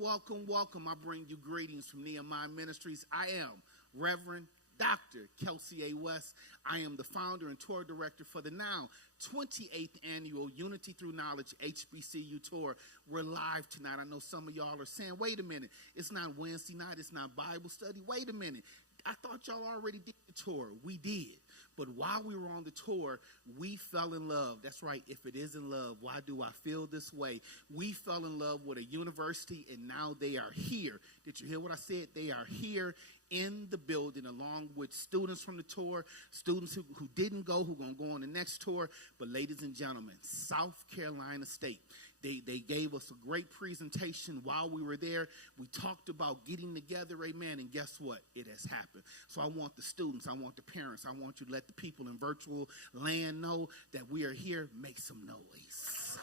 welcome, welcome. I bring you greetings from Nehemiah Ministries. I am Reverend Dr. Kelcey A. West. I am the founder and tour director for the now 28th annual Unity Through Knowledge HBCU tour. We're live tonight. I know some of y'all are saying, wait a minute, it's not Wednesday night, it's not Bible study. Wait a minute, I thought y'all already did the tour. We did. But while we were on the tour, we fell in love. That's right. If it isn't love, why do I feel this way? We fell in love with a university, and now they are here. Did you hear what I said? They are here in the building along with students from the tour, students who didn't go, who are going to go on the next tour. But ladies and gentlemen, South Carolina State. They gave us a great presentation while we were there. We talked about getting together, amen, and guess what? It has happened. So I want the students, I want the parents, I want you to let the people in virtual land know that we are here. Make some noise.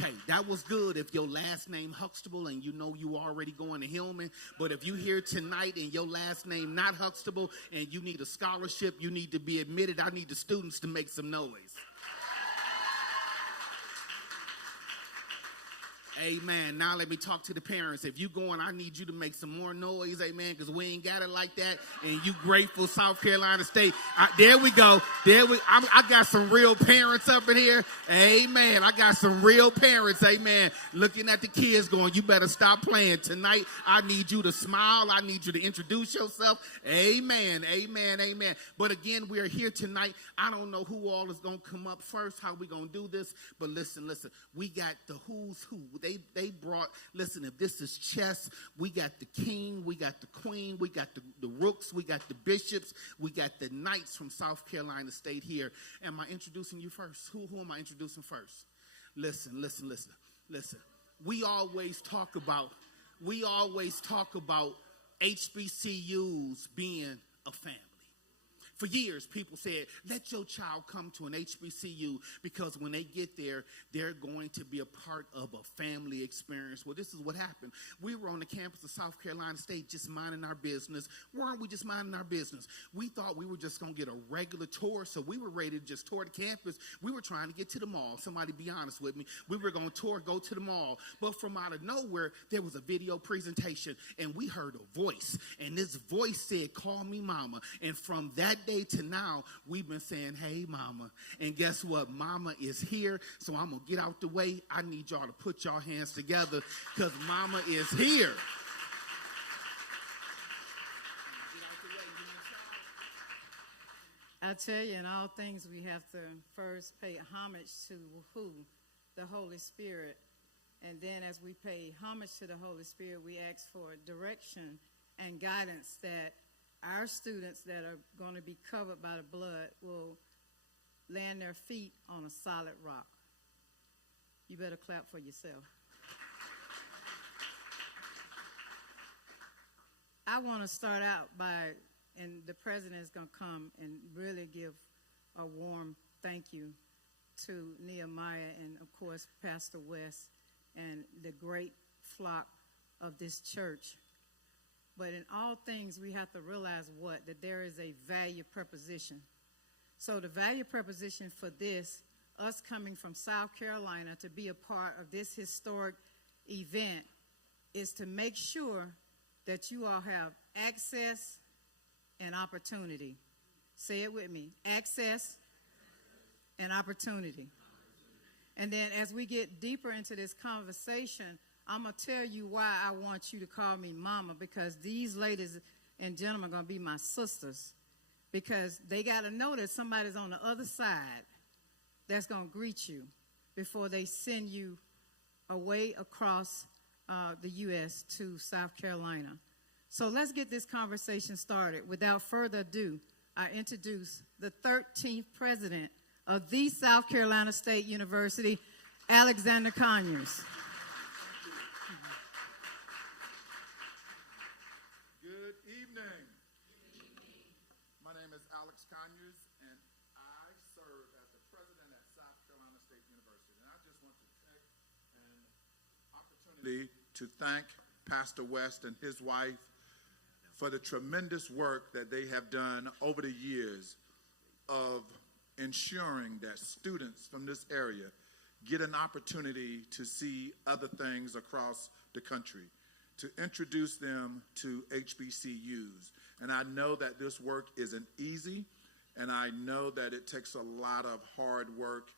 Okay, that was good if your last name Huxtable and you know you already going to Hillman. But if you here tonight and your last name not Huxtable and you need a scholarship, you need to be admitted, I need the students to make some noise. Amen. Now let me talk to the parents. If you going, I need you to make some more noise, amen, because we ain't got it like that. And you grateful South Carolina State. There we go. I got some real parents up in here. Amen. I got some real parents, amen, looking at the kids going, you better stop playing. Tonight, I need you to smile. I need you to introduce yourself. Amen. Amen. Amen. But again, we are here tonight. I don't know who all is going to come up first, how we going to do this. But listen. We got the who's who. They brought, listen, if this is chess, we got the king, we got the queen, we got the rooks, we got the bishops, we got the knights from South Carolina State here. Am I introducing you first? Who am I introducing first? Listen. We always talk about HBCUs being a family. For years, people said, let your child come to an HBCU because when they get there, they're going to be a part of a family experience. Well, this is what happened. We were on the campus of South Carolina State just minding our business. Weren't we just minding our business? We thought we were just going to get a regular tour, so we were ready to just tour the campus. We were trying to get to the mall. Somebody be honest with me. We were going to go to the mall. But from out of nowhere, there was a video presentation, and we heard a voice. And this voice said, call me mama. And from that day to now, we've been saying, hey, mama. And guess what? Mama is here. So I'm going to get out the way. I need y'all to put your hands together because mama is here. I tell you, in all things, we have to first pay homage to who? The Holy Spirit. And then as we pay homage to the Holy Spirit, we ask for direction and guidance that our students that are going to be covered by the blood will land their feet on a solid rock. You better clap for yourself. I want to start out by, and the president is going to come and really give a warm thank you to Nehemiah and, of course, Pastor West and the great flock of this church. But in all things, we have to realize that there is a value proposition. So the value proposition for this, us coming from South Carolina to be a part of this historic event, is to make sure that you all have access and opportunity. Say it with me. Access and opportunity. And then as we get deeper into this conversation, I'm going to tell you why I want you to call me mama, because these ladies and gentlemen are going to be my sisters, because they got to know that somebody's on the other side that's going to greet you before they send you away across the U.S. to South Carolina. So let's get this conversation started. Without further ado, I introduce the 13th president of the South Carolina State University, Alexander Conyers. Conyers, and I serve as the president at South Carolina State University. And I just want to take an opportunity to thank Pastor West and his wife for the tremendous work that they have done over the years of ensuring that students from this area get an opportunity to see other things across the country, to introduce them to HBCUs. And I know that this work isn't easy, and I know that it takes a lot of hard work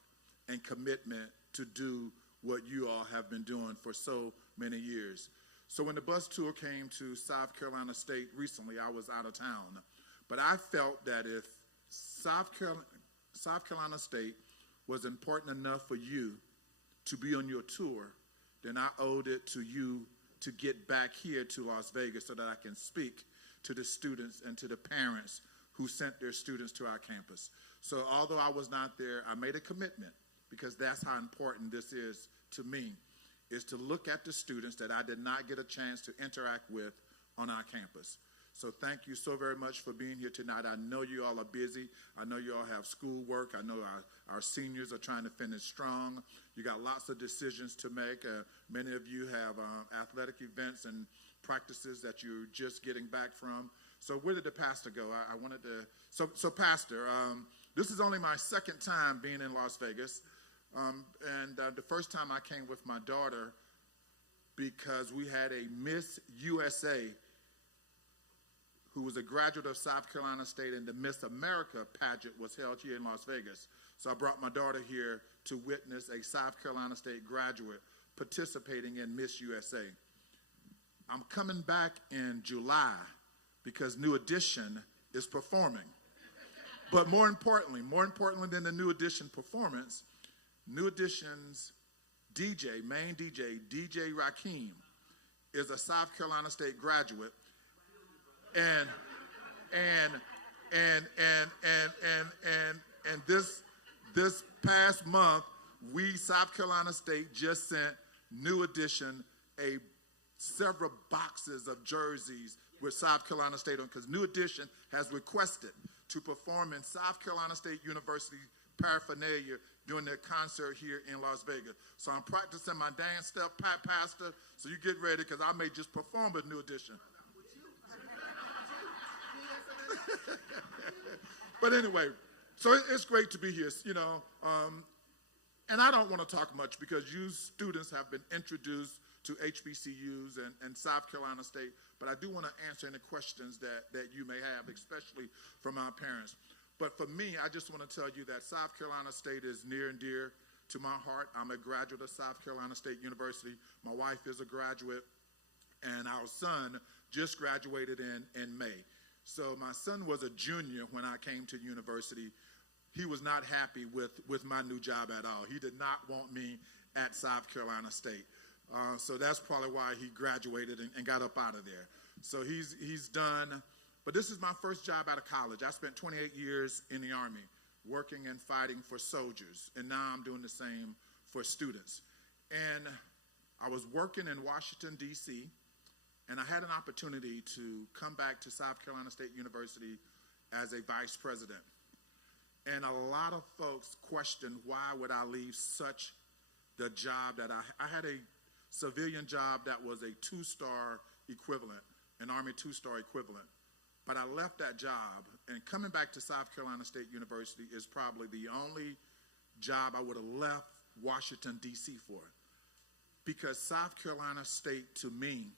and commitment to do what you all have been doing for so many years. So when the bus tour came to South Carolina State recently, I was out of town. But I felt that if South Carolina State was important enough for you to be on your tour, then I owed it to you to get back here to Las Vegas so that I can speak to the students and to the parents who sent their students to our campus. So although I was not there, I made a commitment, because that's how important this is to me, is to look at the students that I did not get a chance to interact with on our campus. So thank you so very much for being here tonight. I know you all are busy. I know you all have schoolwork. I know our seniors are trying to finish strong. You got lots of decisions to make. Many of you have athletic events and practices that you're just getting back from. So where did the pastor go? I wanted to, so Pastor, this is only my second time being in Las Vegas. And the first time I came with my daughter because we had a Miss USA who was a graduate of South Carolina State, and the Miss America pageant was held here in Las Vegas. So I brought my daughter here to witness a South Carolina State graduate participating in Miss USA. I'm coming back in July because New Edition is performing. But more importantly than the New Edition performance, New Edition's main DJ Rakim, is a South Carolina State graduate. And this past month, South Carolina State just sent New Edition several boxes of jerseys with South Carolina State on, because New Edition has requested to perform in South Carolina State University paraphernalia during their concert here in Las Vegas. So I'm practicing my dance step, Pastor, so you get ready, because I may just perform with New Edition. But anyway, so it's great to be here, and I don't want to talk much because you students have been introduced to HBCUs and South Carolina State, but I do want to answer any questions that you may have, especially from our parents. But for me, I just want to tell you that South Carolina State is near and dear to my heart. I'm a graduate of South Carolina State University. My wife is a graduate, and our son just graduated in May. So my son was a junior when I came to university. He was not happy with my new job at all. He did not want me at South Carolina State. So that's probably why he graduated and got up out of there. So he's done. But this is my first job out of college. I spent 28 years in the Army working and fighting for soldiers, and now I'm doing the same for students. And I was working in Washington, D.C., and I had an opportunity to come back to South Carolina State University as a vice president. And a lot of folks questioned why would I leave the job that I had a civilian job that was a 2-star equivalent, an Army 2-star equivalent. But I left that job, and coming back to South Carolina State University is probably the only job I would have left Washington, D.C. for. Because South Carolina State, to me,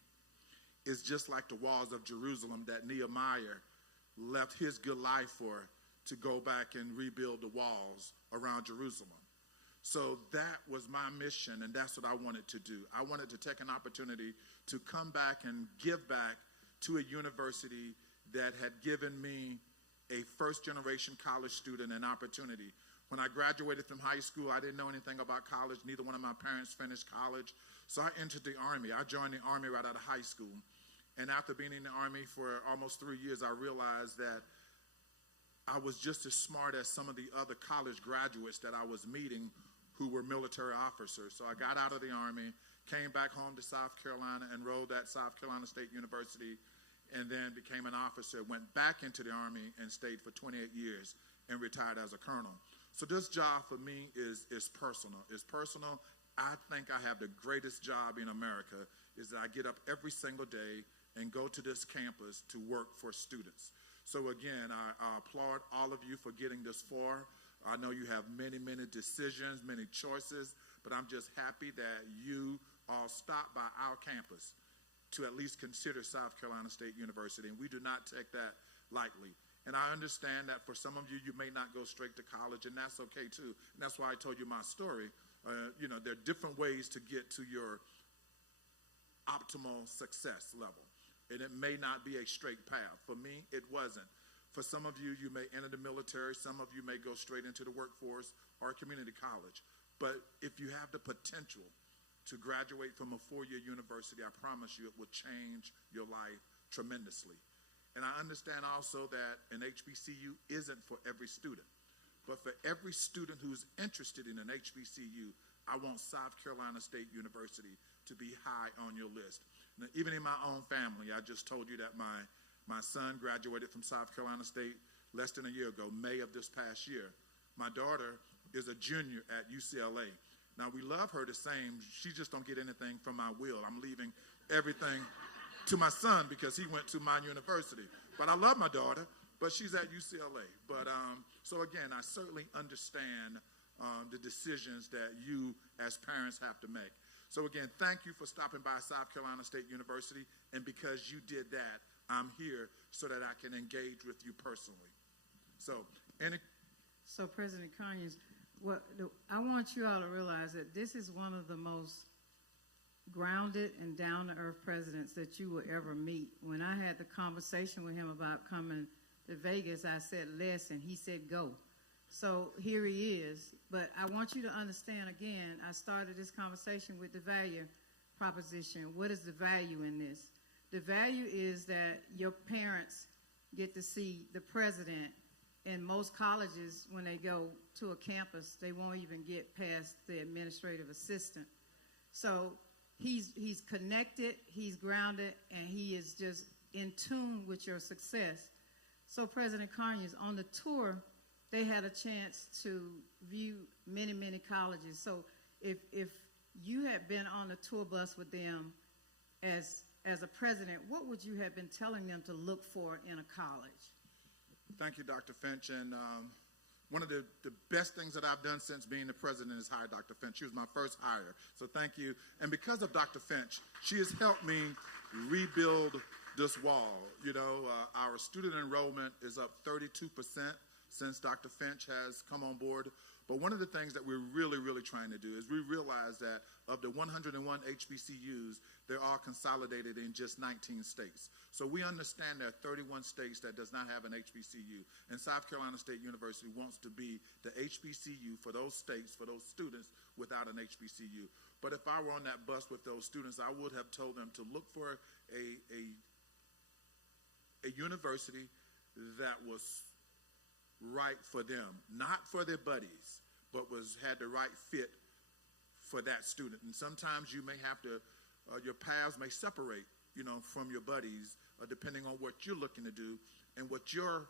is just like the walls of Jerusalem that Nehemiah left his good life for, to go back and rebuild the walls around Jerusalem. So that was my mission, and that's what I wanted to do. I wanted to take an opportunity to come back and give back to a university that had given me, a first-generation college student, an opportunity. When I graduated from high school, I didn't know anything about college. Neither one of my parents finished college. So I entered the Army. I joined the Army right out of high school. And after being in the Army for almost 3 years, I realized that I was just as smart as some of the other college graduates that I was meeting who were military officers. So I got out of the Army, came back home to South Carolina, enrolled at South Carolina State University, and then became an officer, went back into the Army and stayed for 28 years and retired as a colonel. So this job for me is personal. It's personal. I think I have the greatest job in America, is that I get up every single day and go to this campus to work for students. So again, I applaud all of you for getting this far. I know you have many, many decisions, many choices, but I'm just happy that you all stopped by our campus to at least consider South Carolina State University, and we do not take that lightly. And I understand that for some of you, you may not go straight to college, and that's okay too. And that's why I told you my story. There are different ways to get to your optimal success level, and it may not be a straight path. For me, it wasn't. For some of you, you may enter the military. Some of you may go straight into the workforce or community college. But if you have the potential to graduate from a four-year university, I promise you it will change your life tremendously. And I understand also that an HBCU isn't for every student. But for every student who's interested in an HBCU, I want South Carolina State University to be high on your list. Now, even in my own family, I just told you that my son graduated from South Carolina State less than a year ago, May of this past year. My daughter is a junior at UCLA. Now, we love her the same. She just don't get anything from my will. I'm leaving everything to my son because he went to my university. But I love my daughter, but she's at UCLA. But so again, I certainly understand the decisions that you as parents have to make. So again, thank you for stopping by South Carolina State University, and because you did that, I'm here so that I can engage with you personally. So President Conyers, I want you all to realize that this is one of the most grounded and down-to-earth presidents that you will ever meet. When I had the conversation with him about coming to Vegas, I said less, and he said go. So here he is. But I want you to understand, again, I started this conversation with the value proposition. What is the value in this? The value is that your parents get to see the president. In most colleges, when they go to a campus, they won't even get past the administrative assistant. So he's connected, he's grounded, and he is just in tune with your success. So President Conyers, on the tour, they had a chance to view many, many colleges. So if you had been on the tour bus with them as a president, what would you have been telling them to look for in a college? Thank you, Dr. Finch. And one of the best things that I've done since being the president is hire Dr. Finch. She was my first hire, so thank you. And because of Dr. Finch, she has helped me rebuild this wall. Our student enrollment is up 32% since Dr. Finch has come on board. But one of the things that we're really, really trying to do is we realize that of the 101 HBCUs, they're all consolidated in just 19 states. So we understand there are 31 states that does not have an HBCU. And South Carolina State University wants to be the HBCU for those states, for those students without an HBCU. But if I were on that bus with those students, I would have told them to look for a university that was right for them, not for their buddies, but had the right fit for that student. And sometimes you may have to, your paths may separate, from your buddies, depending on what you're looking to do and what your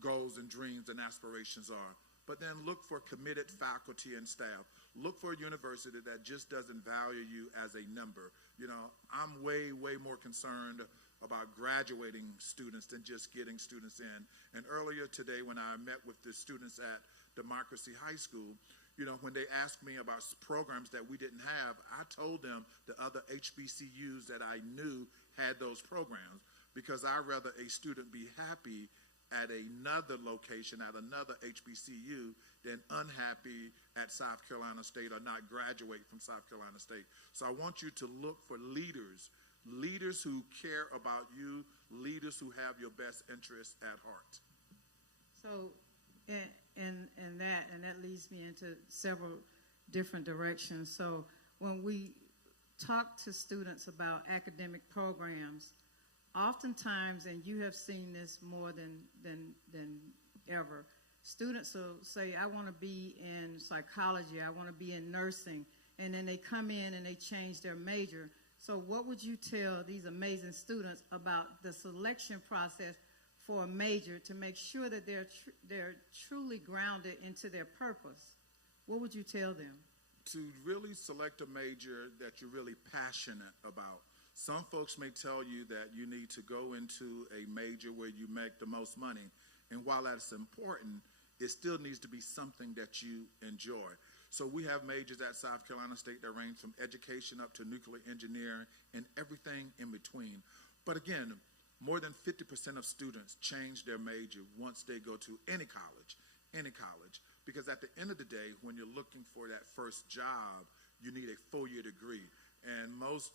goals and dreams and aspirations are. But then look for committed faculty and staff. Look for a university that just doesn't value you as a number. I'm way, way more concerned about graduating students than just getting students in. And earlier today, when I met with the students at Democracy High School, when they asked me about programs that we didn't have, I told them the other HBCUs that I knew had those programs, because I'd rather a student be happy at another location, at another HBCU, than unhappy at South Carolina State or not graduate from South Carolina State. So I want you to look for leaders who care about you, leaders who have your best interests at heart. So, and that leads me into several different directions. So when we talk to students about academic programs, oftentimes, and you have seen this more than ever, students will say, I want to be in psychology, I want to be in nursing, and then they come in and they change their major. So what would you tell these amazing students about the selection process for a major to make sure that they're truly grounded into their purpose? What would you tell them? To really select a major that you're really passionate about. Some folks may tell you that you need to go into a major where you make the most money. And while that's important, it still needs to be something that you enjoy. So we have majors at South Carolina State that range from education up to nuclear engineering and everything in between. But again, more than 50% of students change their major once they go to any college, because at the end of the day, when you're looking for that first job, you need a four-year degree. And most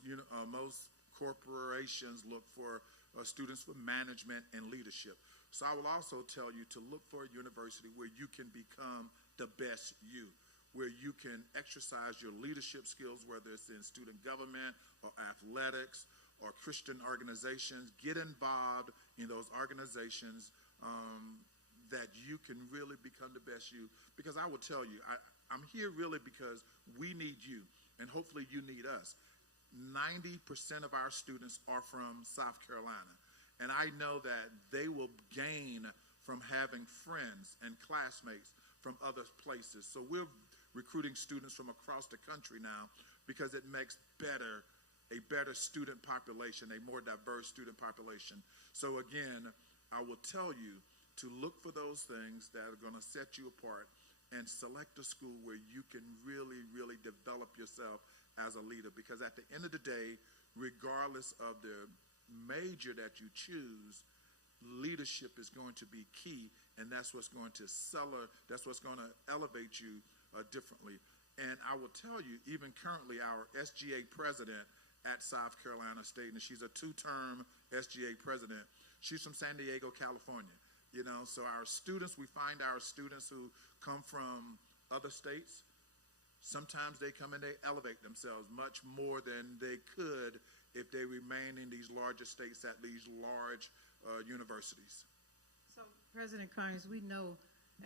corporations look for students with management and leadership. So I will also tell you to look for a university where you can become the best you, where you can exercise your leadership skills, whether it's in student government or athletics or Christian organizations. Get involved in those organizations that you can really become the best you. Because I will tell you, I'm here really because we need you, and hopefully you need us. 90% of our students are from South Carolina, and I know that they will gain from having friends and classmates from other places. So we're recruiting students from across the country now because it makes a better student population, a more diverse student population. So again, I will tell you to look for those things that are going to set you apart and select a school where you can really, really develop yourself as a leader. Because at the end of the day, regardless of the major that you choose, leadership is going to be key, and that's what's going to elevate you differently. And I will tell you, even currently, our SGA president at South Carolina State, and she's a two-term SGA president, she's from San Diego, California. You know, so our students, we find our students who come from other states, sometimes they come and they elevate themselves much more than they could if they remain in these larger states at these large universities. So, President Carnes, we know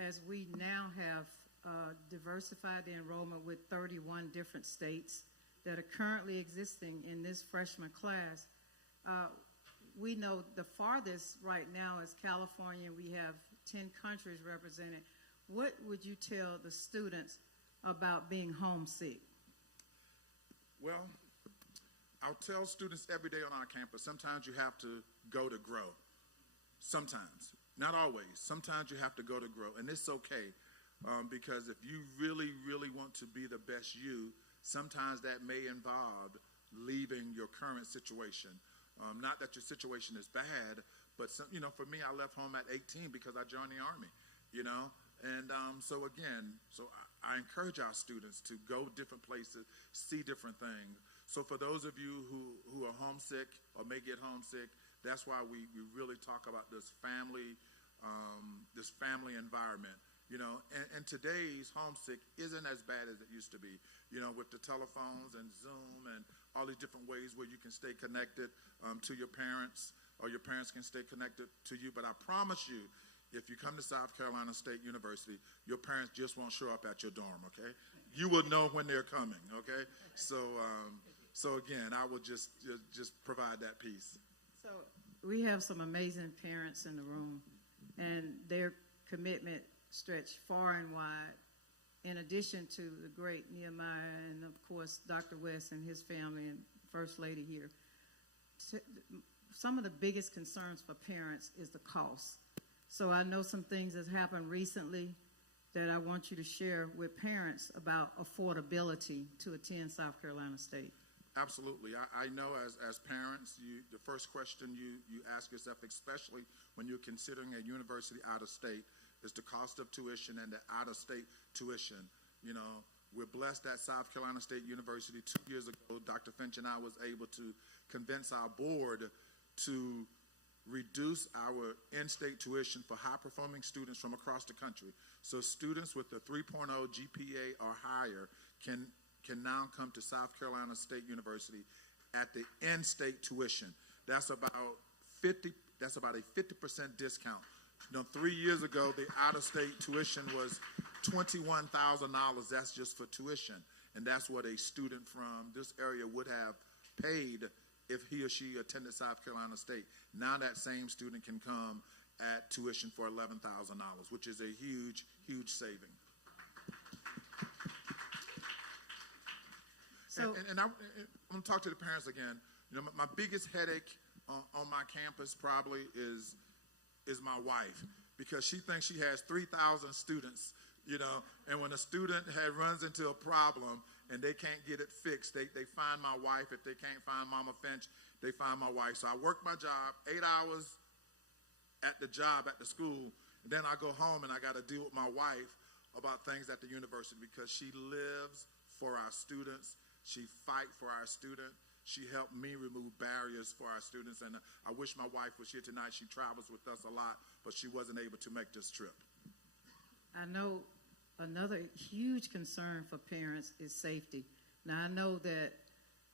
as we now have diversified the enrollment with 31 different states that are currently existing in this freshman class, we know the farthest right now is California. We have 10 countries represented. What would you tell the students about being homesick? Well, I'll tell students every day on our campus, sometimes you have to go to grow. Sometimes. Not always. Sometimes you have to go to grow. And it's okay because if you really, really want to be the best you, sometimes that may involve leaving your current situation. Not that your situation is bad, but for me, I left home at 18 because I joined the Army, and so I encourage our students to go different places, see different things. So for those of you who are homesick or may get homesick, that's why we really talk about this family environment. And today's homesick isn't as bad as it used to be, with the telephones and Zoom and all these different ways where you can stay connected to your parents, or your parents can stay connected to you. But I promise you, if you come to South Carolina State University, your parents just won't show up at your dorm, okay? You will know when they're coming, okay? So again, I will just provide that piece. So we have some amazing parents in the room, and their commitment stretched far and wide. In addition to the great Nehemiah and, of course, Dr. West and his family and First Lady here, some of the biggest concerns for parents is the cost. So I know some things that happened recently that I want you to share with parents about affordability to attend South Carolina State. Absolutely. I know as parents, the first question you ask yourself, especially when you're considering a university out of state, is the cost of tuition and the out-of-state tuition. We're blessed at South Carolina State University 2 years ago. Dr. Finch and I was able to convince our board to reduce our in-state tuition for high-performing students from across the country. So students with a 3.0 GPA or higher can now come to South Carolina State University at the in-state tuition. That's about a 50% discount. 3 years ago, the out-of-state tuition was $21,000. That's just for tuition, and that's what a student from this area would have paid if he or she attended South Carolina State. Now that same student can come at tuition for $11,000, which is a huge, huge saving. So, and I'm going to talk to the parents again. My biggest headache on my campus probably is my wife, because she thinks she has 3,000 students, you know. And when a student runs into a problem and they can't get it fixed, they find my wife. If they can't find Mama Finch, they find my wife. So I work my job 8 hours at the job at the school, and then I go home and I got to deal with my wife about things at the university because she lives for our students. She fights for our students. She helped me remove barriers for our students, and I wish my wife was here tonight. She travels with us a lot, but she wasn't able to make this trip. I know another huge concern for parents is safety. Now, I know that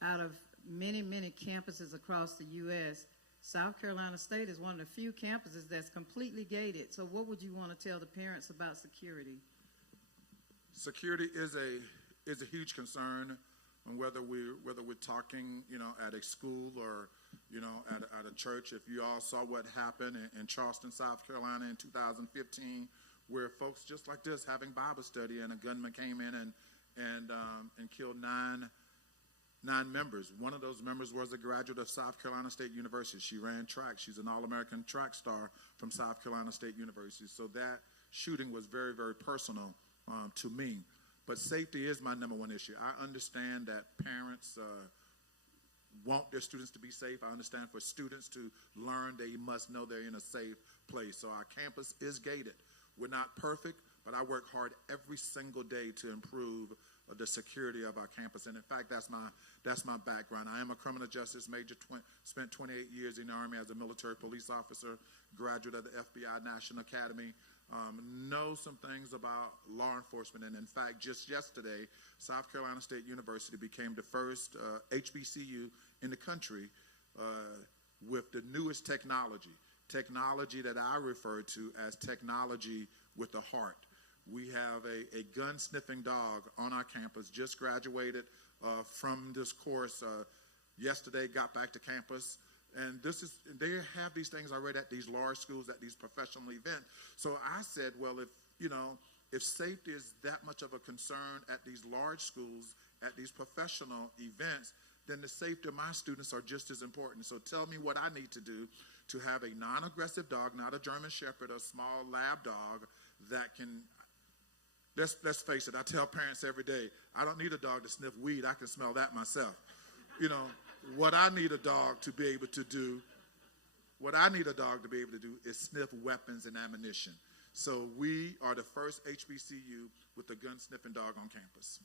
out of many, many campuses across the U.S., South Carolina State is one of the few campuses that's completely gated. So what would you want to tell the parents about security? Security is a huge concern, and whether we're talking, you know, at a school or, you know, at a church. If you all saw what happened in Charleston, South Carolina in 2015, where folks just like this having Bible study and a gunman came in and killed nine members. One of those members was a graduate of South Carolina State University. She ran track. She's an All-American track star from South Carolina State University. So that shooting was very, very personal to me. But safety is my number one issue. I understand that parents want their students to be safe. I understand for students to learn, they must know they're in a safe place. So our campus is gated. We're not perfect, but I work hard every single day to improve the security of our campus. And in fact, that's my background. I am a criminal justice major, spent 28 years in the Army as a military police officer, graduate of the FBI National Academy, know some things about law enforcement. And in fact, just yesterday, South Carolina State University became the first HBCU in the country with the newest technology that I refer to as technology with a heart. We have a gun-sniffing dog on our campus, just graduated from this course yesterday, got back to campus. And they have these things already at these large schools, at these professional events. So I said, well, if safety is that much of a concern at these large schools, at these professional events, then the safety of my students are just as important. So tell me what I need to do to have a non-aggressive dog, not a German Shepherd, a small lab dog that can, let's face it, I tell parents every day, I don't need a dog to sniff weed. I can smell that myself. You know, what I need a dog to be able to do is sniff weapons and ammunition. So we are the first HBCU with a gun-sniffing dog on campus.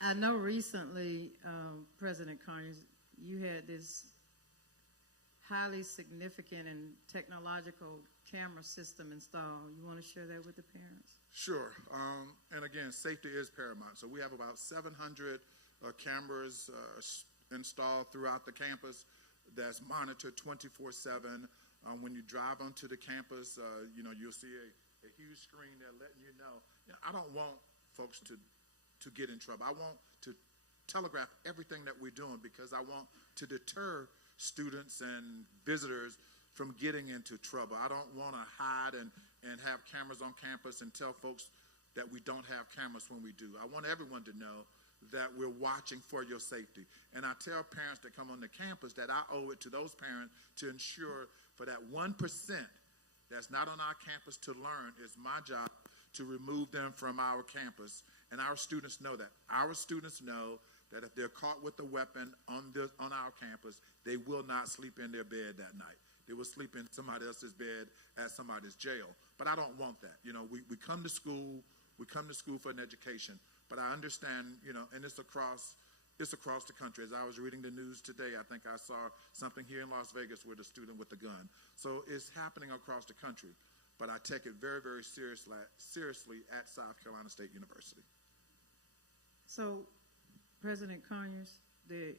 I know recently, President Conyers, you had this highly significant and technological camera system installed. You want to share that with the parents? Sure. And again, safety is paramount. So we have about 700 cameras installed throughout the campus that's monitored 24/7. When you drive onto the campus, you'll see a huge screen there letting you know. I don't want folks to get in trouble. I want to telegraph everything that we're doing because I want to deter students and visitors from getting into trouble. I don't want to hide and have cameras on campus and tell folks that we don't have cameras when we do. I want everyone to know that we're watching for your safety. And I tell parents that come on the campus that I owe it to those parents to ensure for that 1% that's not on our campus to learn, it's my job to remove them from our campus. And our students know that. Our students know that if they're caught with a weapon on our campus, they will not sleep in their bed that night. They will sleep in somebody else's bed at somebody's jail. But I don't want that. You know, we come to school for an education. But I understand, and it's across the country. As I was reading the news today, I think I saw something here in Las Vegas with a student with a gun. So it's happening across the country. But I take it very, very seriously at South Carolina State University. So, President Conyers, the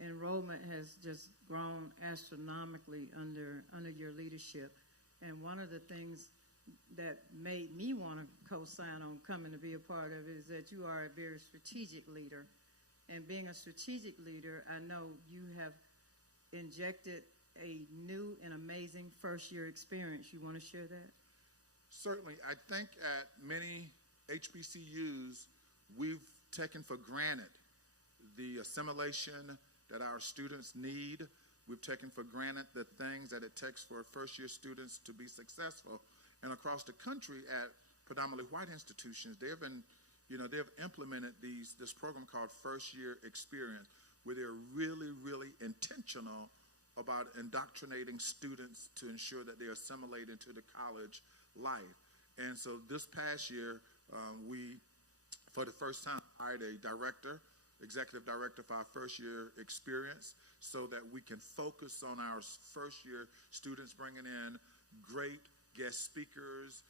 enrollment has just grown astronomically under your leadership. And one of the things that made me want to co-sign on coming to be a part of it is that you are a very strategic leader. And being a strategic leader, I know you have injected a new and amazing first-year experience. You want to share that? Certainly. I think at many HBCUs, we've taken for granted the assimilation that our students need We've taken for granted the things that it takes for first-year students to be successful. And across the country at predominantly white institutions, they've implemented this program called First Year Experience, where they're really, really intentional about indoctrinating students to ensure that they assimilate into the college life. And so this past year, we, for the first time, hired a executive director for our First Year Experience, so that we can focus on our first year students, bringing in great guest speakers,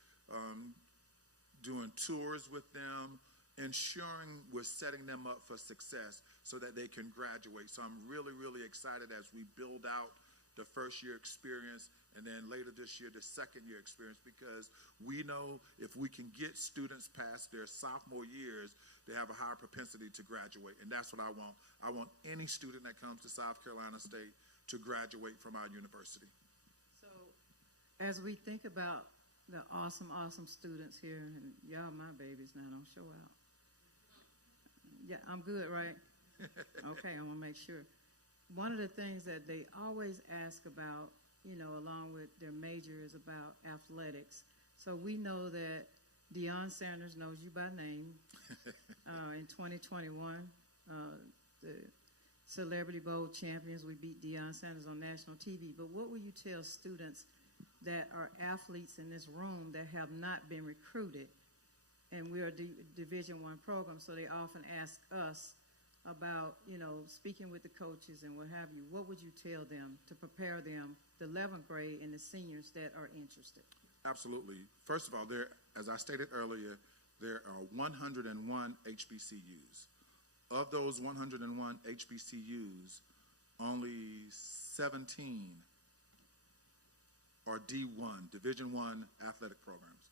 doing tours with them, ensuring we're setting them up for success so that they can graduate. So I'm really, really excited as we build out the first year experience, and then later this year, the second year experience, because we know if we can get students past their sophomore years, they have a higher propensity to graduate. And that's what I want. I want any student that comes to South Carolina State to graduate from our university. So as we think about the awesome, awesome students here, and y'all my babies now, don't show out. Yeah, I'm good, right? Okay, I want to make sure. One of the things that they always ask about, along with their major, is about athletics. So we know that Deion Sanders knows you by name. In 2021, the Celebrity Bowl champions, we beat Deion Sanders on national TV. But what will you tell students that are athletes in this room that have not been recruited? And we are a Division I program, so they often ask us about, speaking with the coaches and what have you. What would you tell them to prepare them, the 11th grade and the seniors that are interested? Absolutely. First of all, as I stated earlier, there are 101 HBCUs. Of those 101 HBCUs, only 17 are D1, Division I athletic programs.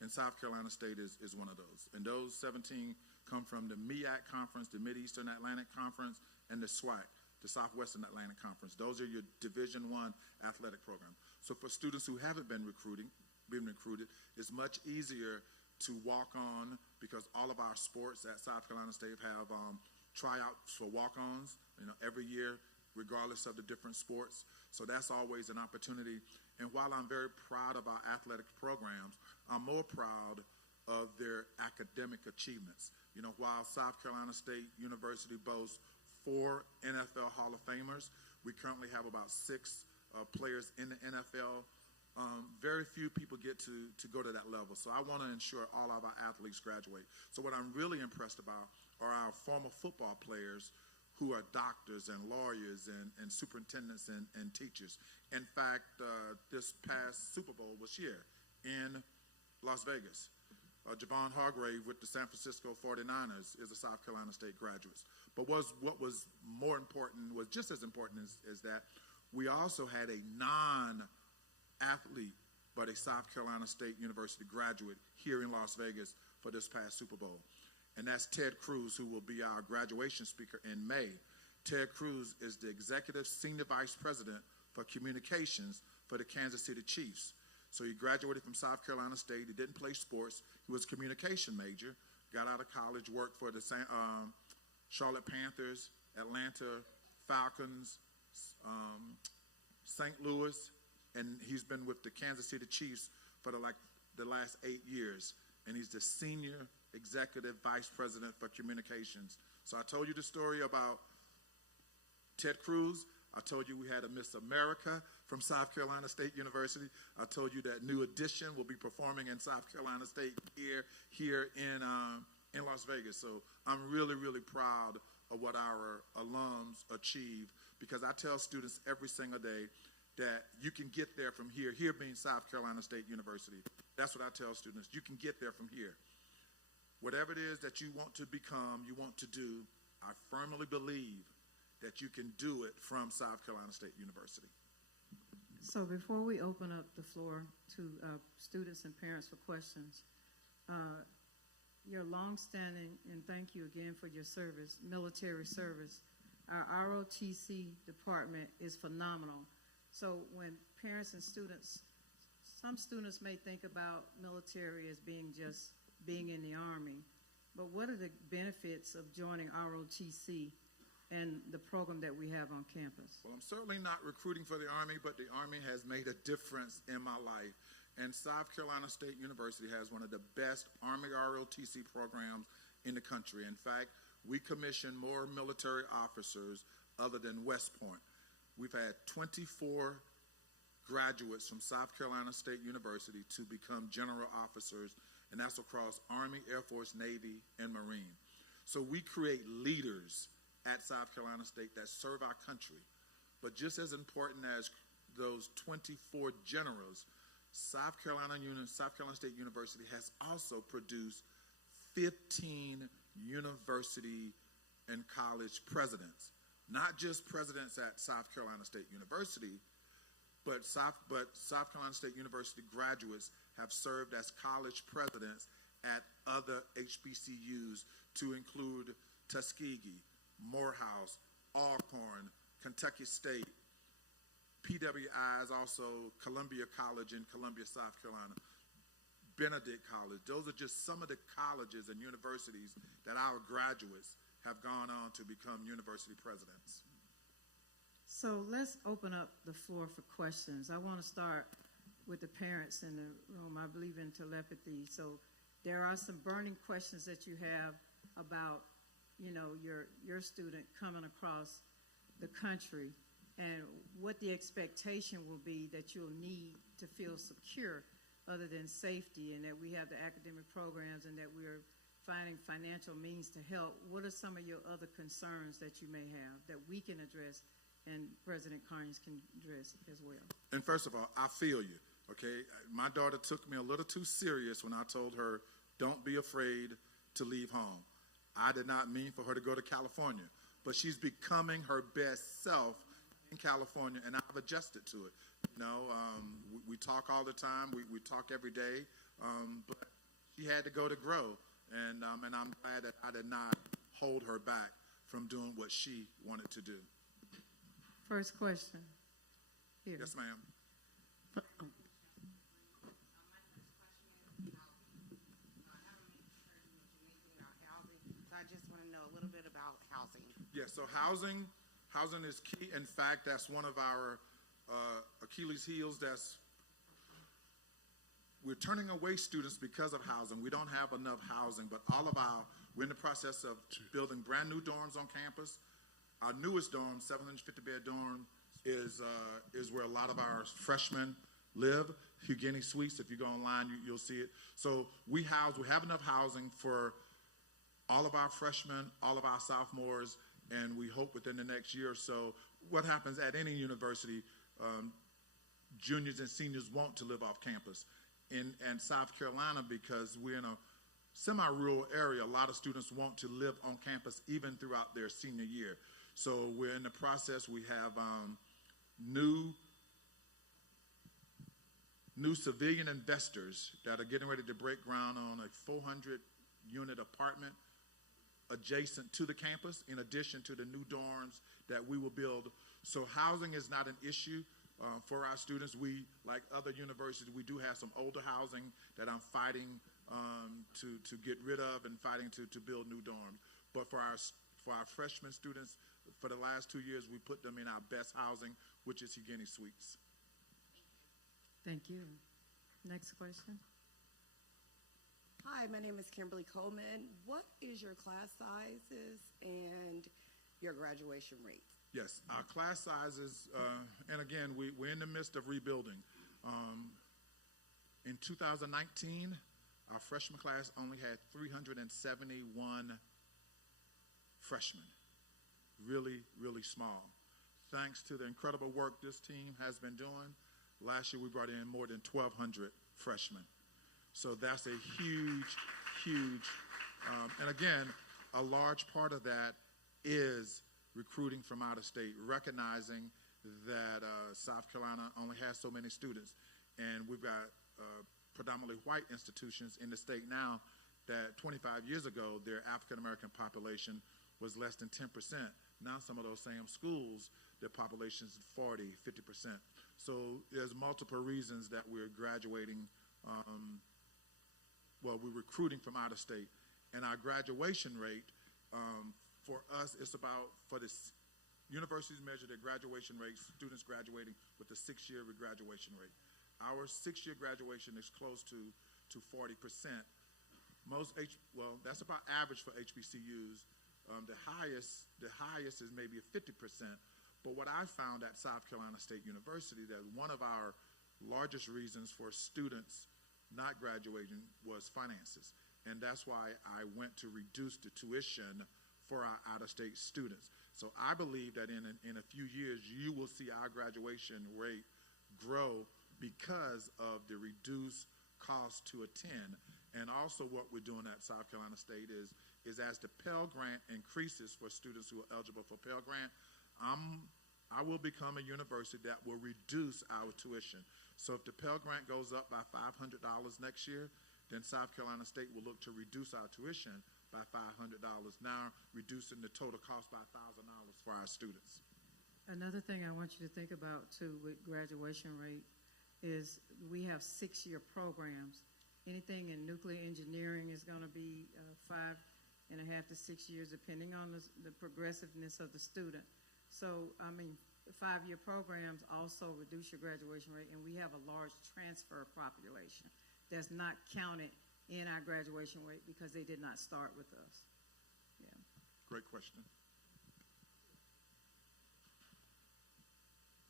And South Carolina State is one of those. And those 17 come from the MEAC Conference, the Mid-Eastern Atlantic Conference, and the SWAC, the Southwestern Atlantic Conference. Those are your Division I athletic programs. So for students who haven't been recruited, it's much easier to walk on, because all of our sports at South Carolina State have tryouts for walk-ons, every year, regardless of the different sports. So that's always an opportunity. And while I'm very proud of our athletic programs, I'm more proud of their academic achievements. While South Carolina State University boasts 4 NFL Hall of Famers, we currently have about 6 players in the NFL. Very few people get to go to that level. So I want to ensure all of our athletes graduate. So what I'm really impressed about are our former football players who are doctors and lawyers and superintendents and teachers. In fact, this past Super Bowl was here in Las Vegas. Javon Hargrave with the San Francisco 49ers is a South Carolina State graduate. But what was more important, was just as important is that we also had a non-athlete but a South Carolina State University graduate here in Las Vegas for this past Super Bowl. And that's Ted Cruz, who will be our graduation speaker in May. Ted Cruz is the Executive Senior Vice President for Communications for the Kansas City Chiefs. So he graduated from South Carolina State. He didn't play sports. He was a communication major, got out of college, worked for the Charlotte Panthers, Atlanta Falcons, St. Louis, and he's been with the Kansas City Chiefs for the last 8 years. And he's the Senior Executive Vice President for Communications. So I told you the story about Ted Cruz. I told you we had a Miss America from South Carolina State University. I told you that New Edition will be performing in South Carolina State here in Las Vegas. So I'm really, really proud of what our alums achieve, because I tell students every single day that you can get there from here being South Carolina State University. That's what I tell students. You can get there from here. Whatever it is that you want to become, you want to do, I firmly believe that you can do it from South Carolina State University. So before we open up the floor to students and parents for questions, your longstanding, and thank you again for your service, military service, our ROTC department is phenomenal. So when parents and students, some students may think about military as being just being in the Army, but what are the benefits of joining ROTC and the program that we have on campus? Well, I'm certainly not recruiting for the Army, but the Army has made a difference in my life. And South Carolina State University has one of the best Army ROTC programs in the country. In fact, we commission more military officers other than West Point. We've had 24 graduates from South Carolina State University to become general officers, and that's across Army, Air Force, Navy, and Marine. So we create leaders at South Carolina State that serve our country. But just as important as those 24 generals, South Carolina State University has also produced 15 university and college presidents. Not just presidents at South Carolina State University, but South Carolina State University graduates have served as college presidents at other HBCUs, to include Tuskegee, Morehouse, Alcorn, Kentucky State. PWI is also Columbia College in Columbia, South Carolina, Benedict College. Those are just some of the colleges and universities that our graduates have gone on to become university presidents. So let's open up the floor for questions. I want to start with the parents in the room. I believe in telepathy. So there are some burning questions that you have about, you know, your student coming across the country and what the expectation will be that you'll need to feel secure other than safety, and that we have the academic programs and that we're finding financial means to help. What are some of your other concerns that you may have that we can address and President Carnes can address as well? And first of all, I feel you, okay? My daughter took me a little too serious when I told her, don't be afraid to leave home. I did not mean for her to go to California, but she's becoming her best self in California, and I've adjusted to it. You know, we talk all the time. We talk every day, but she had to go to grow, and I'm glad that I did not hold her back from doing what she wanted to do. First question. Here. Yes, ma'am. My first question is about I haven't heard you mention anything about housing, so I just want to know a little bit about housing. Yes, so housing is key. In fact, that's one of our Achilles heels. We're turning away students because of housing. We don't have enough housing, but we're in the process of building brand new dorms on campus. Our newest dorm, 750-bed dorm, is where a lot of our freshmen live. Hugini Suites. If you go online, you'll see it. So we have enough housing for all of our freshmen, all of our sophomores, and we hope within the next year or so. What happens at any university, juniors and seniors want to live off campus. In South Carolina, because we're in a semi-rural area, a lot of students want to live on campus even throughout their senior year. So we're in the process. We have new civilian investors that are getting ready to break ground on a 400-unit apartment adjacent to the campus, in addition to the new dorms that we will build. So housing is not an issue for our students. We, like other universities, we do have some older housing that I'm fighting to get rid of and fighting to build new dorms. But for our freshman students, for the last 2 years, we put them in our best housing, which is Hugini Suites. Thank you. Next question. Hi, my name is Kimberly Coleman. What is your class sizes and your graduation rates? Yes, our class sizes, and again, we're in the midst of rebuilding. In 2019, our freshman class only had 371 freshmen. Really, really small. Thanks to the incredible work this team has been doing, last year we brought in more than 1,200 freshmen. So that's a huge, and again, a large part of that is recruiting from out of state, recognizing that South Carolina only has so many students. And we've got predominantly white institutions in the state now that 25 years ago, their African-American population was less than 10%. Now some of those same schools, their population is 40, 50%. So there's multiple reasons that we're graduating, we're recruiting from out of state. And our graduation rate for us, it's about, for this, universities measure their graduation rates, students graduating with a 6-year graduation rate. Our 6-year graduation is close to 40%. That's about average for HBCUs. The highest is maybe 50%. But what I found at South Carolina State University, that one of our largest reasons for students not graduating was finances. And that's why I went to reduce the tuition for our out-of-state students. So I believe that in a few years, you will see our graduation rate grow because of the reduced cost to attend. And also what we're doing at South Carolina State is as the Pell Grant increases for students who are eligible for Pell Grant, I will become a university that will reduce our tuition. So if the Pell Grant goes up by $500 next year, then South Carolina State will look to reduce our tuition by $500, now reducing the total cost by $1,000 for our students. Another thing I want you to think about, too, with graduation rate is we have 6-year programs. Anything in nuclear engineering is going to be 5.5 to 6 years, depending on the progressiveness of the student. So, 5-year programs also reduce your graduation rate, and we have a large transfer population that's not counted in our graduation rate because they did not start with us. Yeah. Great question.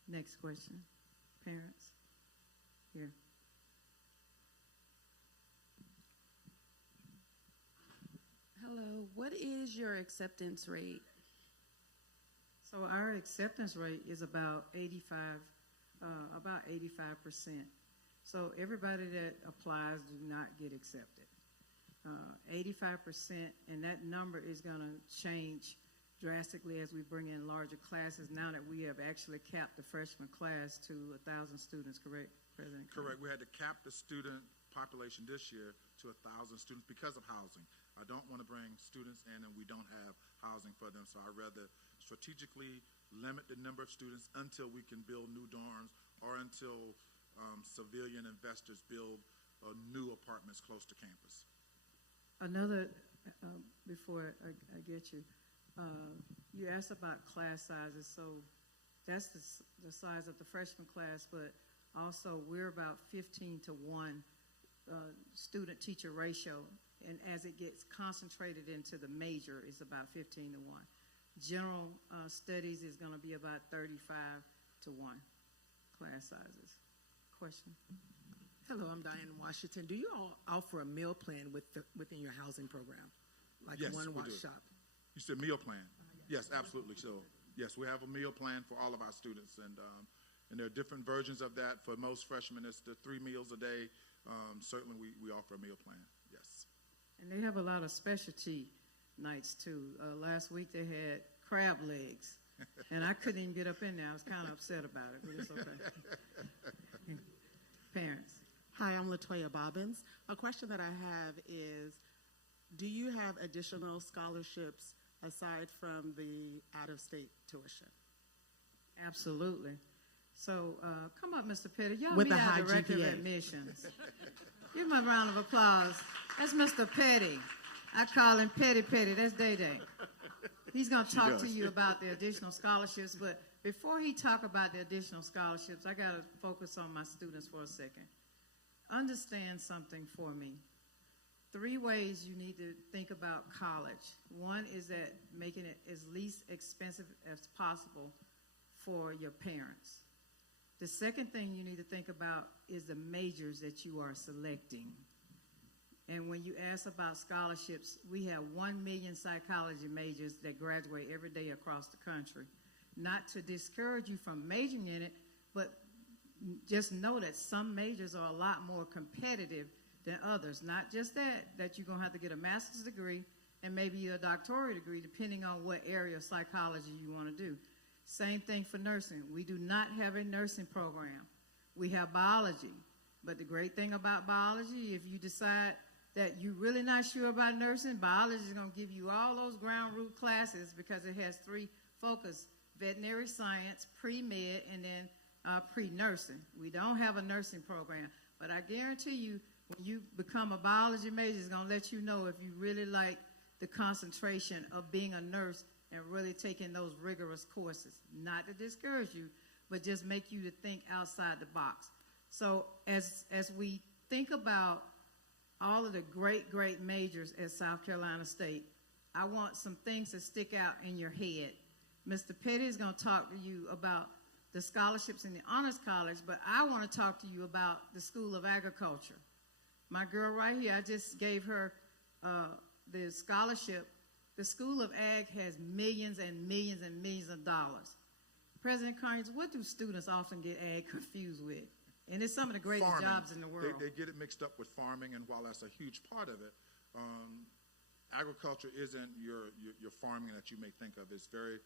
Next question. Parents? Here. Hello, what is your acceptance rate? So our acceptance rate is about 85%. So everybody that applies do not get accepted. 85%, and that number is going to change drastically as we bring in larger classes now that we have actually capped the freshman class to 1,000 students, correct, President? Correct. We had to cap the student population this year to 1,000 students because of housing. I don't want to bring students in and we don't have housing for them, so I'd rather strategically limit the number of students until we can build new dorms or until civilian investors build new apartments close to campus. Another, before I get you, you asked about class sizes, so that's the size of the freshman class, but also we're about 15 to 1 student-teacher ratio, and as it gets concentrated into the major, it's about 15 to 1. General studies is going to be about 35 to 1 class sizes. Question? Hello, I'm Diane Washington. Do you all offer a meal plan within your housing program? Like Yes, a one-wash we do. shop? You said meal plan? Yes, absolutely. So, yes, we have a meal plan for all of our students, and there are different versions of that. For most freshmen, it's the 3 meals a day. Certainly, we offer a meal plan, yes. And they have a lot of specialty nights, too. Last week they had crab legs, and I couldn't even get up in there. I was kind of upset about it, but it's okay. Parents. Hi, I'm LaToya Bobbins. A question that I have is, do you have additional scholarships aside from the out-of-state tuition? Absolutely. So come up, Mr. Petty. Y'all With meet a our high Director of GPA. Admissions. Give him a round of applause. That's Mr. Petty. I call him Petty Petty. That's Day-Day. He's going to talk to you about the additional scholarships, but before he talk about the additional scholarships, I got to focus on my students for a second. Understand something for me. 3 ways you need to think about college. One is that making it as least expensive as possible for your parents. The second thing you need to think about is the majors that you are selecting. And when you ask about scholarships, we have 1 million psychology majors that graduate every day across the country. Not to discourage you from majoring in it, but just know that some majors are a lot more competitive than others. Not just that you're going to have to get a master's degree and maybe a doctorate degree, depending on what area of psychology you want to do. Same thing for nursing. We do not have a nursing program. We have biology. But the great thing about biology, if you decide that you're really not sure about nursing, biology is going to give you all those ground root classes because it has 3 focus: veterinary science, pre-med, and then pre-nursing. We don't have a nursing program, but I guarantee you, when you become a biology major, it's going to let you know if you really like the concentration of being a nurse and really taking those rigorous courses. Not to discourage you, but just make you to think outside the box. So as we think about all of the great, great majors at South Carolina State, I want some things to stick out in your head. Mr. Petty is going to talk to you about the scholarships in the Honors College, but I want to talk to you about the School of Agriculture. My girl right here, I just gave her the scholarship. The School of Ag has millions and millions and millions of dollars. President Carnes, what do students often get ag confused with? And it's some of the greatest Farming. jobs in the world. They get it mixed up with farming, and while that's a huge part of it, agriculture isn't your farming that you may think of. It's very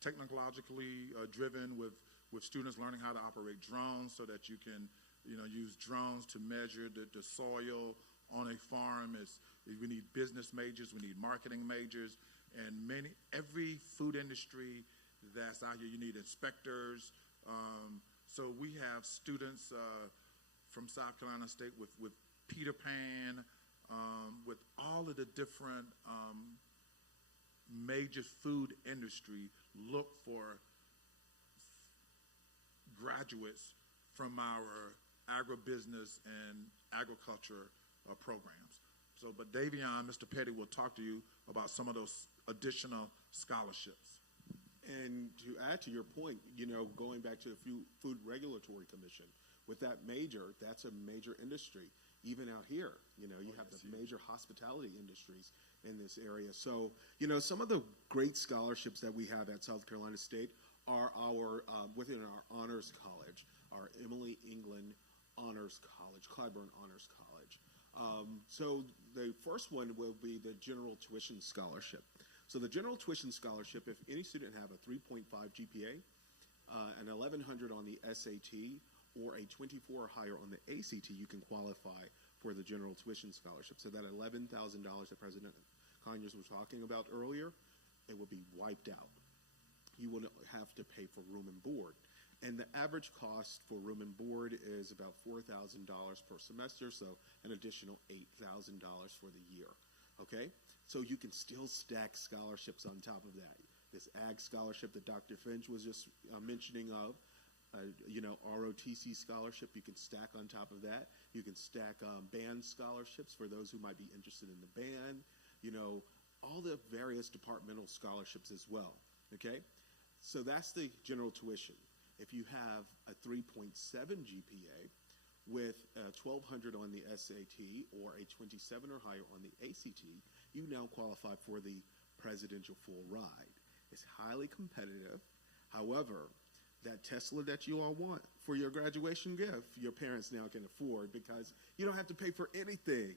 technologically driven with students learning how to operate drones so that you can use drones to measure the soil on a farm. We need business majors, we need marketing majors, and every food industry that's out here, you need inspectors. So we have students from South Carolina State with Peter Pan, with all of the different major food industry look for graduates from our agribusiness and agriculture programs. So, but Davion, Mr. Petty will talk to you about some of those additional scholarships. And to add to your point, going back to the Food Regulatory Commission, with that major, that's a major industry. Even out here, you have the major hospitality industries in this area. So, some of the great scholarships that we have at South Carolina State are within our Honors College, our Emily England Honors College, Clyburn Honors College. So the first one will be the General Tuition Scholarship. So the General Tuition Scholarship, if any student have a 3.5 GPA, an 1100 on the SAT, or a 24 or higher on the ACT, you can qualify for the General Tuition Scholarship. So that $11,000 that President Conyers was talking about earlier, it will be wiped out. You will have to pay for room and board. And the average cost for room and board is about $4,000 per semester, so an additional $8,000 for the year, okay? So you can still stack scholarships on top of that. This ag scholarship that Dr. Finch was just mentioning of, ROTC scholarship, you can stack on top of that. You can stack band scholarships for those who might be interested in the band, all the various departmental scholarships as well, okay? So that's the general tuition. If you have a 3.7 GPA with 1,200 on the SAT or a 27 or higher on the ACT, you now qualify for the presidential full ride. It's highly competitive. However, that Tesla that you all want for your graduation gift, your parents now can afford because you don't have to pay for anything,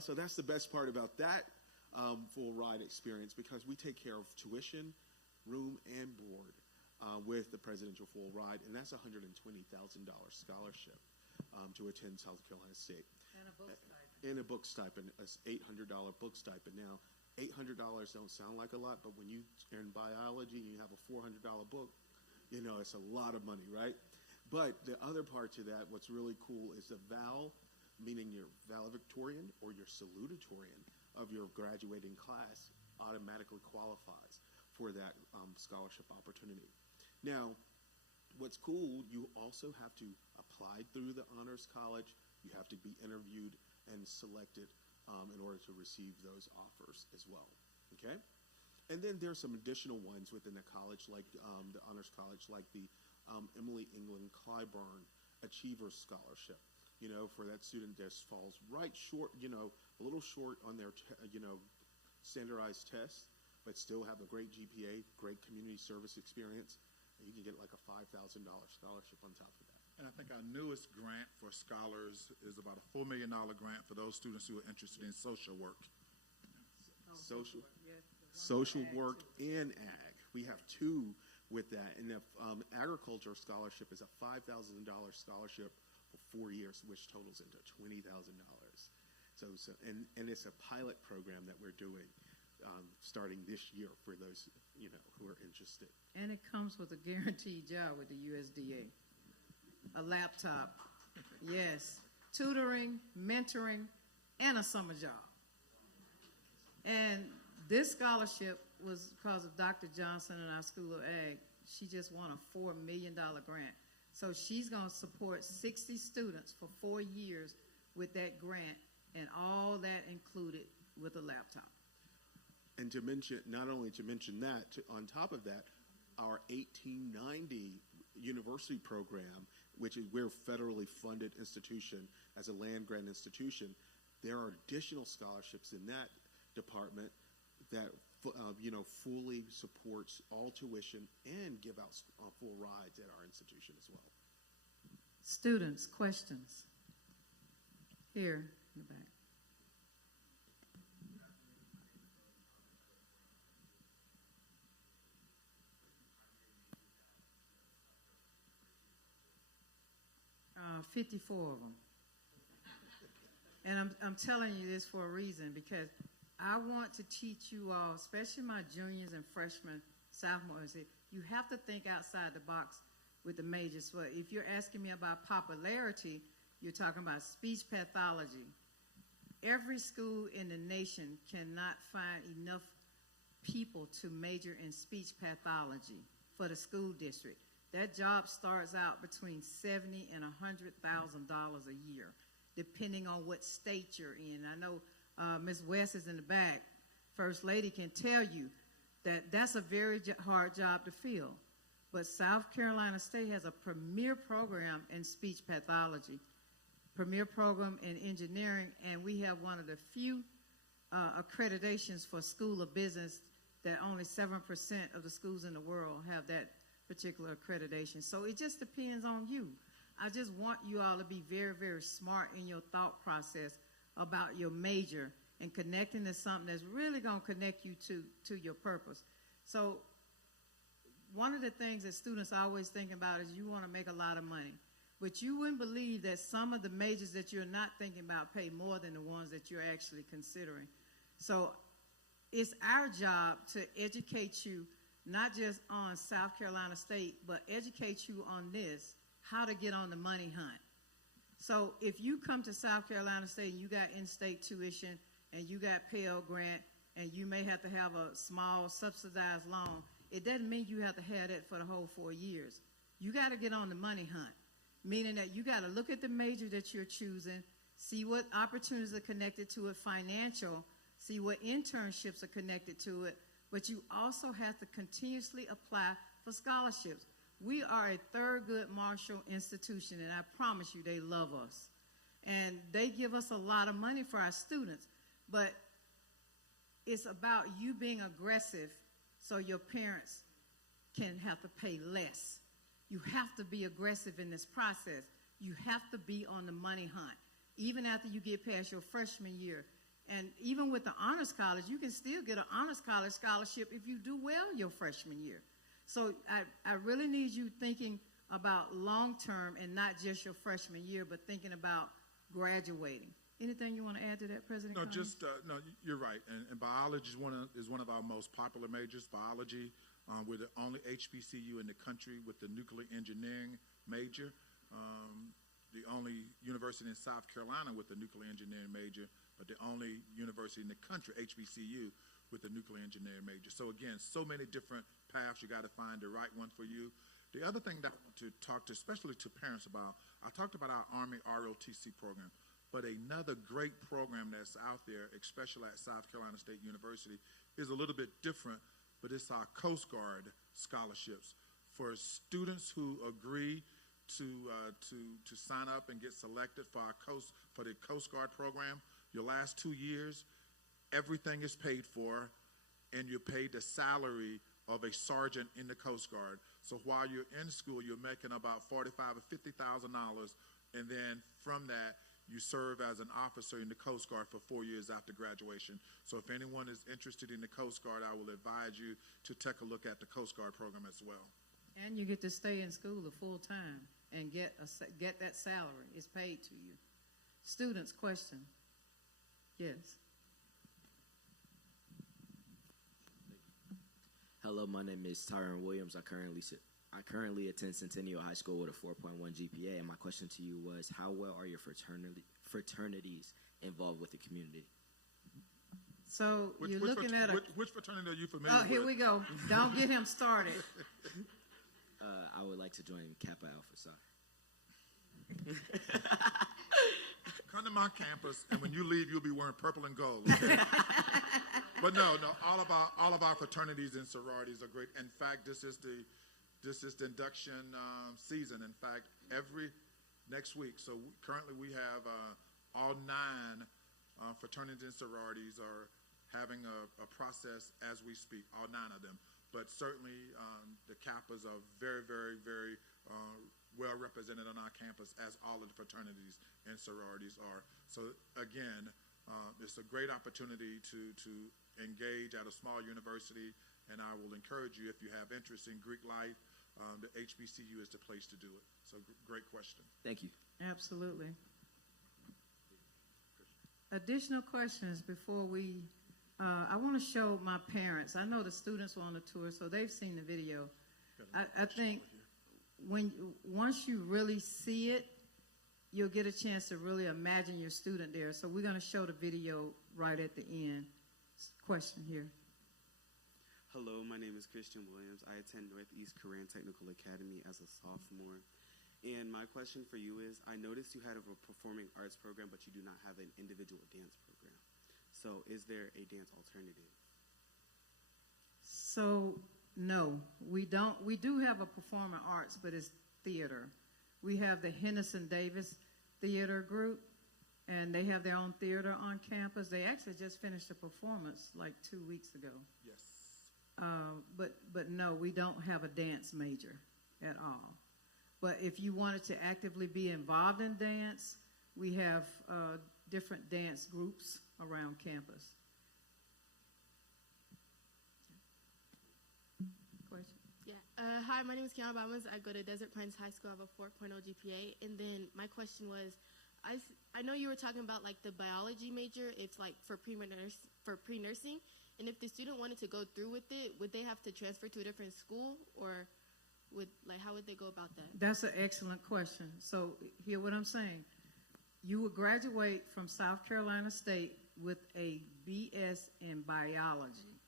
So that's the best part about that full ride experience, because we take care of tuition, room, and board with the presidential full ride, and that's a $120,000 scholarship to attend South Carolina State. And a book stipend. And a book stipend, an $800 book stipend. Now, $800 don't sound like a lot, but when you in biology and you have a $400 book, it's a lot of money, right? But the other part to that, what's really cool is the val, meaning your valedictorian or your salutatorian of your graduating class automatically qualifies for that scholarship opportunity. Now, what's cool, you also have to apply through the Honors College. You have to be interviewed and selected in order to receive those offers as well, okay? And then there's some additional ones within the college, like the Honors College, like the Emily England Clyburn Achievers Scholarship. For that student that falls right short, a little short on their, standardized test, but still have a great GPA, great community service experience, and you can get like a $5,000 scholarship on top of that. And I think our newest grant for scholars is about a $4 million grant for those students who are interested in social work. Social work and ag. We have two with that. And the agriculture scholarship is a $5,000 scholarship for 4 years, which totals into $20,000. And it's a pilot program that we're doing starting this year for those who are interested. And it comes with a guaranteed job with the USDA. A laptop, yes, tutoring, mentoring, and a summer job. And This scholarship was because of Dr. Johnson in our School of Ag. She just won a $4 million grant. So she's going to support 60 students for 4 years with that grant, and all that included with a laptop. And to mention, not only to mention that, on top of that, our 1890 university program, which is we're a federally funded institution as a land grant institution, there are additional scholarships in that department that fully supports all tuition and give out full rides at our institution as well. Students, questions? Here in the back. Uh, 54 of them. And I'm telling you this for a reason, because I want to teach you all, especially my juniors and freshmen, sophomores, you have to think outside the box with the majors. But if you're asking me about popularity, you're talking about speech pathology. Every school in the nation cannot find enough people to major in speech pathology for the school district. That job starts out between $70,000 and $100,000 a year, depending on what state you're in. I know Ms. West is in the back. First Lady can tell you that that's a very hard job to fill. But South Carolina State has a premier program in speech pathology, premier program in engineering, and we have one of the few accreditations for School of Business that only 7% of the schools in the world have that particular accreditation. So it just depends on you. I just want you all to be very, very smart in your thought process about your major and connecting to something that's really going to connect you to your purpose. So one of the things that students are always thinking about is you want to make a lot of money. But you wouldn't believe that some of the majors that you're not thinking about pay more than the ones that you're actually considering. So it's our job to educate you, not just on South Carolina State, but educate you on this, how to get on the money hunt. So if you come to South Carolina State and you got in-state tuition and you got Pell Grant and you may have to have a small subsidized loan, it doesn't mean you have to have that for the whole 4 years. You got to get on the money hunt, meaning that you got to look at the major that you're choosing, see what opportunities are connected to it, financial, see what internships are connected to it, but you also have to continuously apply for scholarships. We are a Thurgood Marshall institution, and I promise you they love us. And they give us a lot of money for our students, but it's about you being aggressive so your parents can have to pay less. You have to be aggressive in this process. You have to be on the money hunt, even after you get past your freshman year. And even with the honors college, you can still get an honors college scholarship if you do well your freshman year. So I really need you thinking about long-term and not just your freshman year, but thinking about graduating. Anything you want to add to that, President No, Cummings? no, you're right. And biology is one of our most popular majors, biology. We're the only HBCU in the country with the nuclear engineering major, the only university in South Carolina with the nuclear engineering major, but the only university in the country, HBCU, with the nuclear engineering major. So again, so many different paths. You got to find the right one for you. The other thing that I want to talk to, especially to parents about, I talked about our Army ROTC program, but another great program that's out there, especially at South Carolina State University, is a little bit different, but it's our Coast Guard scholarships for students who agree to sign up and get selected for the Coast Guard program. Your last 2 years, everything is paid for, and you're paid the salary of a sergeant in the Coast Guard. So while you're in school, you're making about $45,000 or $50,000, and then from that, you serve as an officer in the Coast Guard for 4 years after graduation. So if anyone is interested in the Coast Guard, I will advise you to take a look at the Coast Guard program as well. And you get to stay in school the full time and get that salary. It's paid to you. Students, question? Yes. Hello, my name is Tyron Williams. I currently attend Centennial High School with a 4.1 GPA, and my question to you was, how well are your fraternities involved with the community? So you're looking at a. Which fraternity are you familiar with? Oh, here we go. Don't get him started. I would like to join Kappa Alpha Psi. Come to my campus, and when you leave, you'll be wearing purple and gold. But no, all of our fraternities and sororities are great. In fact, this is the induction season. In fact, next week. So currently we have all 9 fraternities and sororities are having a process as we speak. All 9 of them. But certainly the Kappas are very, very, very well represented on our campus, as all of the fraternities and sororities are. So again, it's a great opportunity to engage at a small university, and I will encourage you, if you have interest in Greek life, the HBCU is the place to do it. So great question. Thank you. Absolutely. Additional questions before we, I want to show my parents. I know the students were on the tour, so they've seen the video. I think once you really see it, you'll get a chance to really imagine your student there. So we're going to show the video right at the end. Question here. Hello, my name is Christian Williams. I attend Northeast Korean Technical Academy as a sophomore. And my question for you is, I noticed you had a performing arts program, but you do not have an individual dance program. So is there a dance alternative? So, no, we don't. We do have a performing arts, but it's theater. We have the Henderson Davis Theater Group, and they have their own theater on campus. They actually just finished a performance like 2 weeks ago. Yes. But no, we don't have a dance major at all. But if you wanted to actively be involved in dance, we have different dance groups around campus. Question? Yeah. Hi, my name is Kiana Bowens. I go to Desert Pines High School. I have a 4.0 GPA. And then my question was, I know you were talking about like the biology major. It's like for pre-nursing. And if the student wanted to go through with it, would they have to transfer to a different school, or how would they go about that? That's an excellent question. So hear what I'm saying. You would graduate from South Carolina State with a BS in biology,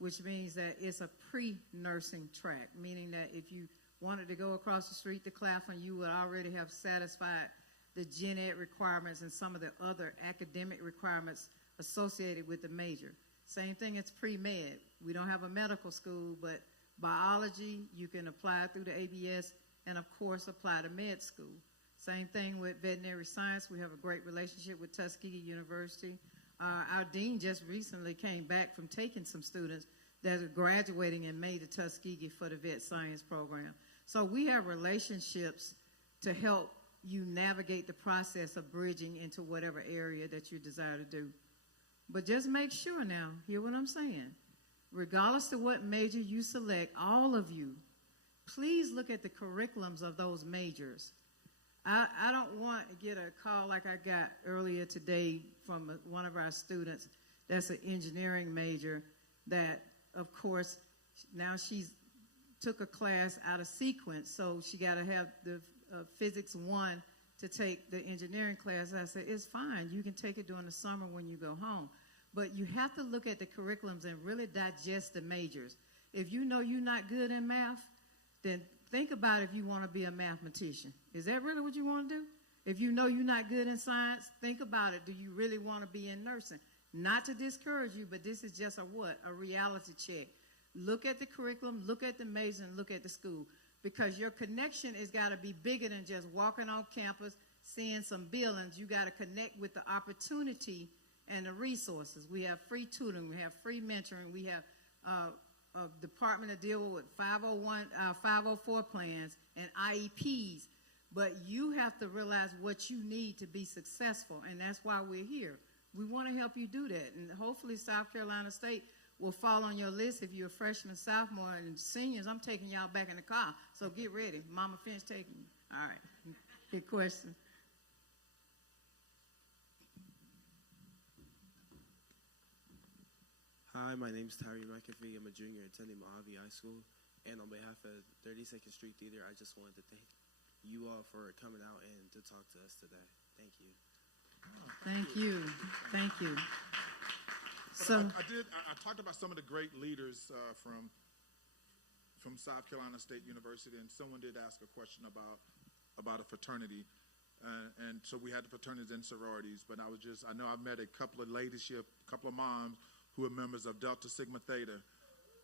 which means that it's a pre-nursing track, meaning that if you wanted to go across the street to Claflin, you would already have satisfied the gen ed requirements and some of the other academic requirements associated with the major. Same thing as pre-med. We don't have a medical school, but biology, you can apply through the ABS and, of course, apply to med school. Same thing with veterinary science. We have a great relationship with Tuskegee University. Our dean just recently came back from taking some students that are graduating in May to Tuskegee for the vet science program. So we have relationships to help you navigate the process of bridging into whatever area that you desire to do. But just make sure now, hear what I'm saying. Regardless of what major you select, all of you, please look at the curriculums of those majors. I don't want to get a call like I got earlier today from one of our students that's an engineering major that, of course, now she's took a class out of sequence, so she got to have the Physics 1 to take the engineering class. I said, it's fine. You can take it during the summer when you go home. But you have to look at the curriculums and really digest the majors. If you know you're not good in math, then think about if you want to be a mathematician. Is that really what you want to do? If you know you're not good in science, think about it. Do you really want to be in nursing? Not to discourage you, but this is just a reality check. Look at the curriculum, look at the major, and look at the school. Because your connection has got to be bigger than just walking on campus, seeing some buildings. You got to connect with the opportunity and the resources. We have free tutoring, we have free mentoring, we have a department to deal with 504 plans and IEPs. But you have to realize what you need to be successful, and that's why we're here. We want to help you do that, and hopefully South Carolina State will fall on your list if you're a freshman, sophomore, and seniors. I'm taking y'all back in the car, so get ready. Mama finished taking you. All right. Good question. Hi, my name is Tyree McAfee. I'm a junior attending Mojave High School. And on behalf of 32nd Street Theater, I just wanted to thank you all for coming out and to talk to us today. Thank you. Thank you. Thank you. So I talked about some of the great leaders from South Carolina State University, and someone did ask a question about a fraternity. And so we had the fraternities and sororities, but I know I met a couple of ladies here, a couple of moms who are members of Delta Sigma Theta.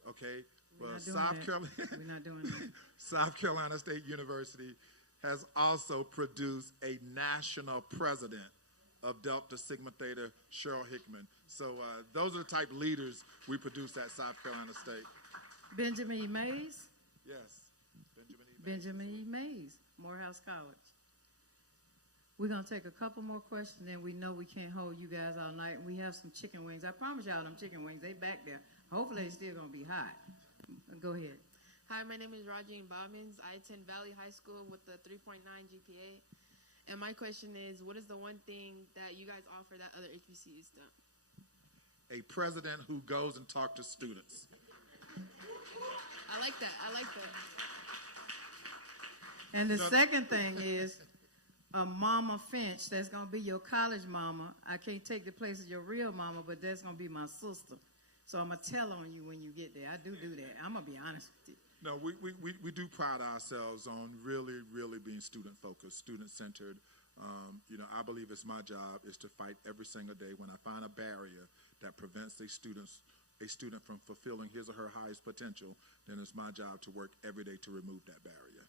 Okay? we're not doing that. South Carolina State University has also produced a national president of Delta Sigma Theta, Cheryl Hickman. So those are the type of leaders we produce at South Carolina State. Benjamin E. Mays? Yes. Benjamin E. Mays, Morehouse College. We're going to take a couple more questions, then we know we can't hold you guys all night. And we have some chicken wings. I promise y'all them chicken wings, they back there. Hopefully they still going to be hot. Go ahead. Hi, my name is Rajeen Bobbins. I attend Valley High School with a 3.9 GPA. And my question is, what is the one thing that you guys offer that other HBCUs don't? A president who goes and talks to students. I like that. And the second thing is a mama Finch that's going to be your college mama. I can't take the place of your real mama, but that's going to be my sister. So I'm going to tell on you when you get there. I do that. I'm going to be honest with you. No, we do pride ourselves on really, really being student-focused, student-centered. I believe it's my job is to fight every single day when I find a barrier that prevents a student from fulfilling his or her highest potential, then it's my job to work every day to remove that barrier.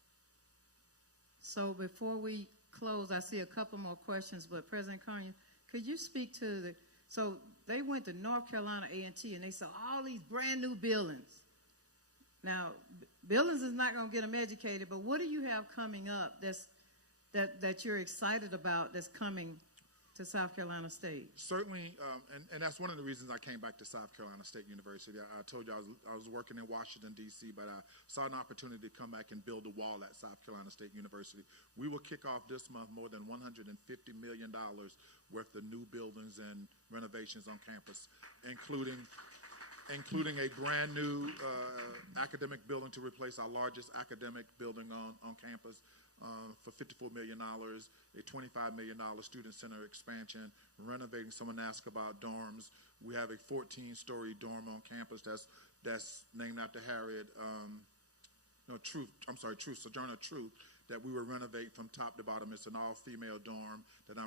So before we close, I see a couple more questions, but President Conyers, could you speak to so they went to North Carolina A&T and they saw all these brand new buildings. Now, buildings is not going to get them educated, but what do you have coming up that you're excited about that's coming to South Carolina State? Certainly, and that's one of the reasons I came back to South Carolina State University. I told you I was working in Washington, D.C., but I saw an opportunity to come back and build a wall at South Carolina State University. We will kick off this month more than $150 million worth of new buildings and renovations on campus, including a brand new academic building to replace our largest academic building on campus. For $54 million, a $25 million student center expansion, renovating. Someone asked about dorms. We have a 14-story dorm on campus that's named after Harriet, Sojourner Truth, that we will renovate from top to bottom. It's an all-female dorm that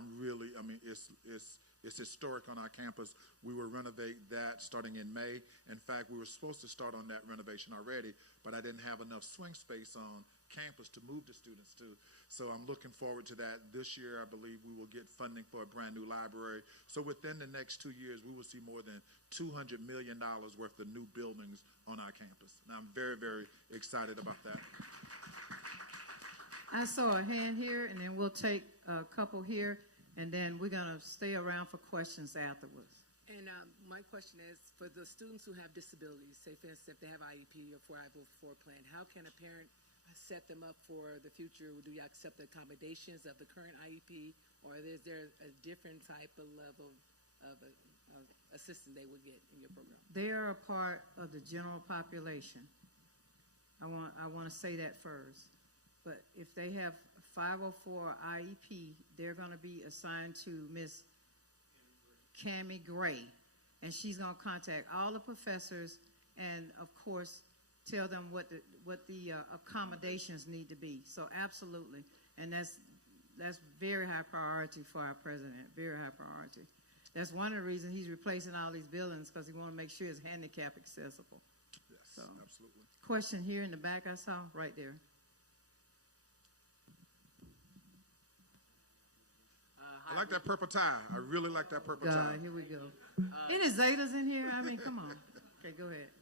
it's historic on our campus. We will renovate that starting in May. In fact, we were supposed to start on that renovation already, but I didn't have enough swing space on campus to move the students to. So I'm looking forward to that. This year, I believe we will get funding for a brand new library. So within the next 2 years, we will see more than $200 million worth of new buildings on our campus. And I'm very, very excited about that. I saw a hand here, and then we'll take a couple here, and then we're going to stay around for questions afterwards. And my question is, for the students who have disabilities, say for instance, if they have IEP or 404 plan, how can a parent set them up for the future? Do you accept the accommodations of the current IEP, or is there a different type of level of assistance they would get in your program? They are a part of the general population. I want to say that first. But if they have 504 IEP, they're going to be assigned to Miss Cammie Gray, and she's going to contact all the professors and, of course, tell them what the accommodations need to be. So absolutely, and that's very high priority for our president. Very high priority. That's one of the reasons he's replacing all these buildings, because he want to make sure it's handicap accessible. Yes, so, absolutely. Question here in the back I saw right there. I like that purple tie. I really like that purple tie. Here we go. Any Zetas in here? I mean, come on. Okay, go ahead.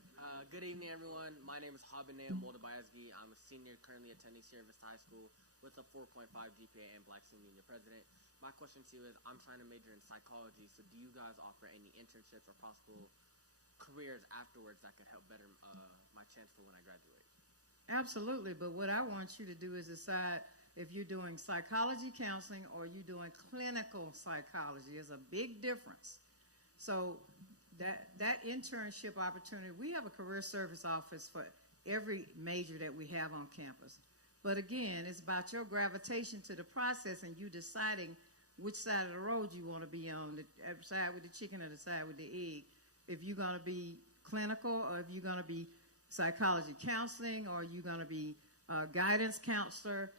Good evening, everyone. My name is Habanea Moldabayazgi. I'm a senior currently attending Sierra Vista High School with a 4.5 GPA and Black Senior Union President. My question to you is, I'm trying to major in psychology, so do you guys offer any internships or possible careers afterwards that could help better my chance for when I graduate? Absolutely, but what I want you to do is decide if you're doing psychology counseling or you're doing clinical psychology. There's a big difference. So that internship opportunity, we have a career service office for every major that we have on campus. But again, it's about your gravitation to the process and you deciding which side of the road you want to be on, the side with the chicken or the side with the egg. if you're going to be clinical, or if you're going to be psychology counseling, or you're going to be a guidance counselor.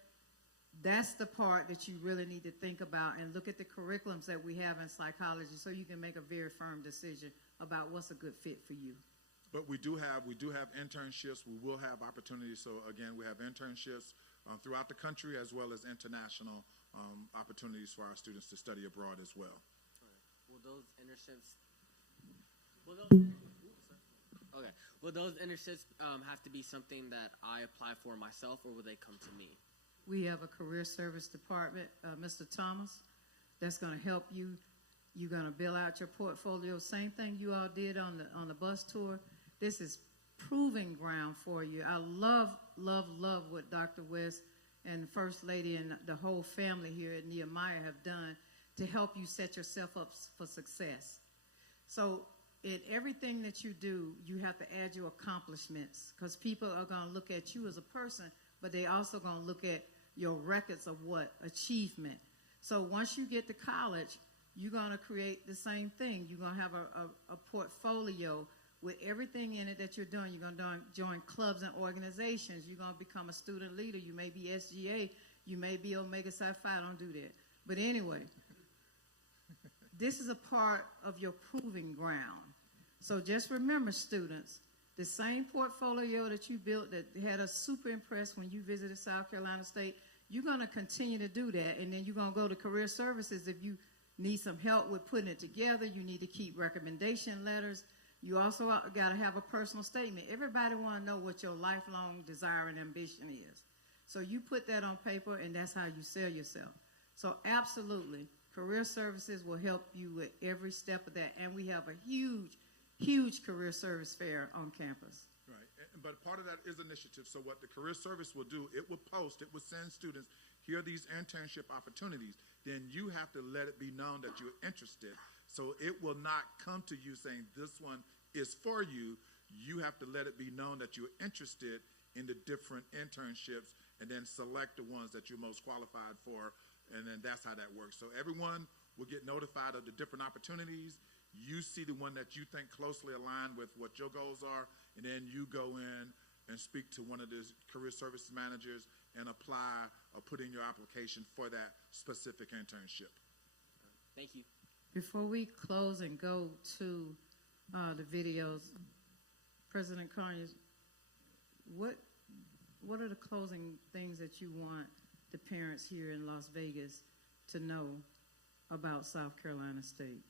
That's the part that you really need to think about and look at the curriculums that we have in psychology so you can make a very firm decision about what's a good fit for you. But we do have internships. We will have opportunities. So again, we have internships throughout the country as well as international opportunities for our students to study abroad as well. Will those internships have to be something that I apply for myself, or will they come to me? We have a career service department, Mr. Thomas, that's going to help you. You're going to build out your portfolio. Same thing you all did on the bus tour. This is proving ground for you. I love what Dr. West and the First Lady and the whole family here at Nehemiah have done to help you set yourself up for success. So in everything that you do, you have to add your accomplishments, because people are going to look at you as a person, but they also going to look at your records of what? Achievement. So once you get to college, you're going to create the same thing. You're going to have a portfolio with everything in it that you're doing. You're going to join clubs and organizations. You're going to become a student leader. You may be SGA. You may be Omega Psi Phi. Don't do that. But anyway, this is a part of your proving ground. So just remember, students, the same portfolio that you built that had us super impressed when you visited South Carolina State, you're going to continue to do that. And then you're going to go to career services if you need some help with putting it together. You need to keep recommendation letters. You also got to have a personal statement. Everybody want to know what your lifelong desire and ambition is. So you put that on paper, and that's how you sell yourself. So absolutely, career services will help you with every step of that. And we have a huge career service fair on campus. Right, but part of that is initiative. So what the career service will do, it will send students, here are these internship opportunities. Then you have to let it be known that you're interested. So it will not come to you saying this one is for you. You have to let it be known that you're interested in the different internships and then select the ones that you're most qualified for. And then that's how that works. So everyone will get notified of the different opportunities. You see the one that you think closely aligned with what your goals are, and then you go in and speak to one of the career services managers and apply or put in your application for that specific internship. Thank you. Before we close and go to the videos, President Conyers, what are the closing things that you want the parents here in Las Vegas to know about South Carolina State?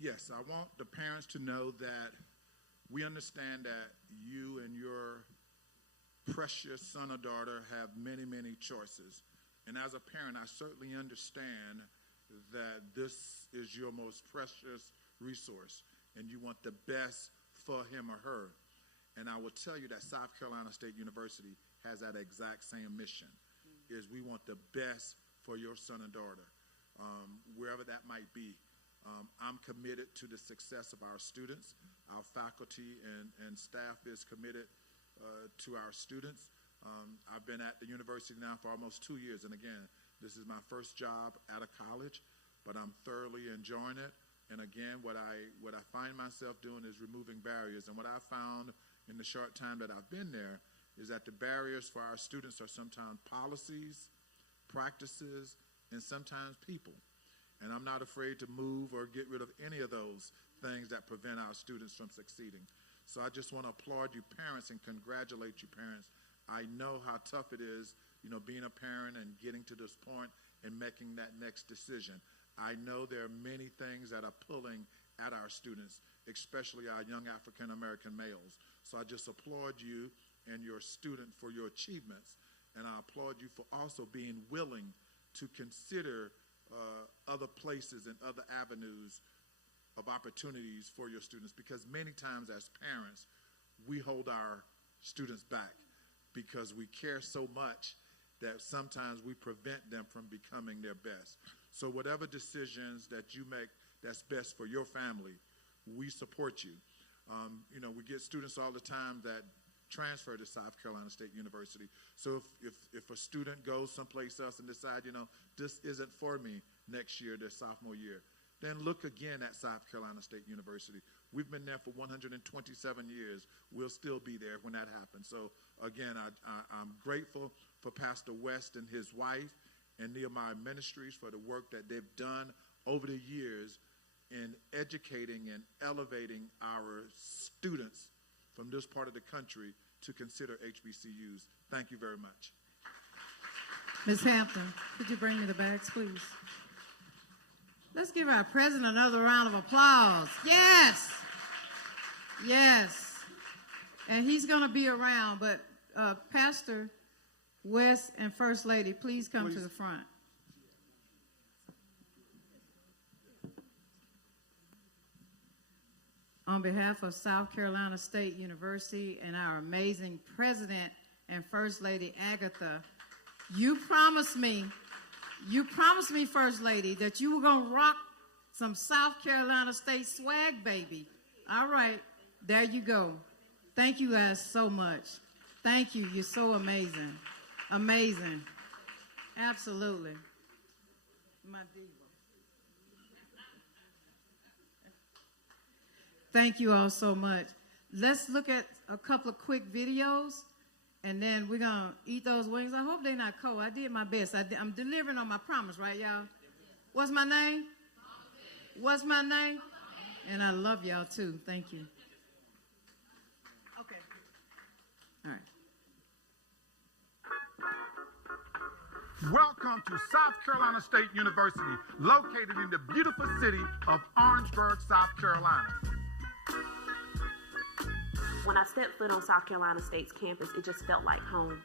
Yes, I want the parents to know that we understand that you and your precious son or daughter have many, many choices. And as a parent, I certainly understand that this is your most precious resource and you want the best for him or her. And I will tell you that South Carolina State University has that exact same mission, is we want the best for your son and daughter, wherever that might be. I'm committed to the success of our students. Our faculty and staff is committed to our students. I've been at the university now for almost 2 years, and again, this is my first job at a college, but I'm thoroughly enjoying it. And again, what I find myself doing is removing barriers. And what I found in the short time that I've been there is that the barriers for our students are sometimes policies, practices, and sometimes people. And I'm not afraid to move or get rid of any of those things that prevent our students from succeeding. So I just want to applaud you parents and congratulate you parents. I know how tough it is, being a parent and getting to this point and making that next decision. I know there are many things that are pulling at our students, especially our young African American males. So I just applaud you and your student for your achievements. And I applaud you for also being willing to consider other places and other avenues of opportunities for your students, because many times as parents, we hold our students back because we care so much that sometimes we prevent them from becoming their best. So whatever decisions that you make that's best for your family, we support you. We get students all the time that transfer to South Carolina State University. So if a student goes someplace else and decide, this isn't for me next year, their sophomore year, then look again at South Carolina State University. We've been there for 127 years. We'll still be there when that happens. So, again, I'm grateful for Pastor West and his wife and Nehemiah Ministries for the work that they've done over the years in educating and elevating our students from this part of the country to consider HBCUs. Thank you very much. Ms. Hampton, could you bring me the bags, please? Let's give our president another round of applause. Yes. Yes. And he's going to be around, but Pastor West and First Lady, please come to the front. On behalf of South Carolina State University and our amazing President and First Lady Agatha, you promised me, First Lady, that you were going to rock some South Carolina State swag, baby. All right, there you go. Thank you guys so much. Thank you. You're so amazing. Amazing. Absolutely. My diva. Thank you all so much. Let's look at a couple of quick videos, and then we're going to eat those wings. I hope they're not cold. I did my best. I'm delivering on my promise, right, y'all? What's my name? What's my name? And I love y'all, too. Thank you. Okay. All right. Welcome to South Carolina State University, located in the beautiful city of Orangeburg, South Carolina. When I stepped foot on South Carolina State's campus, it just felt like home.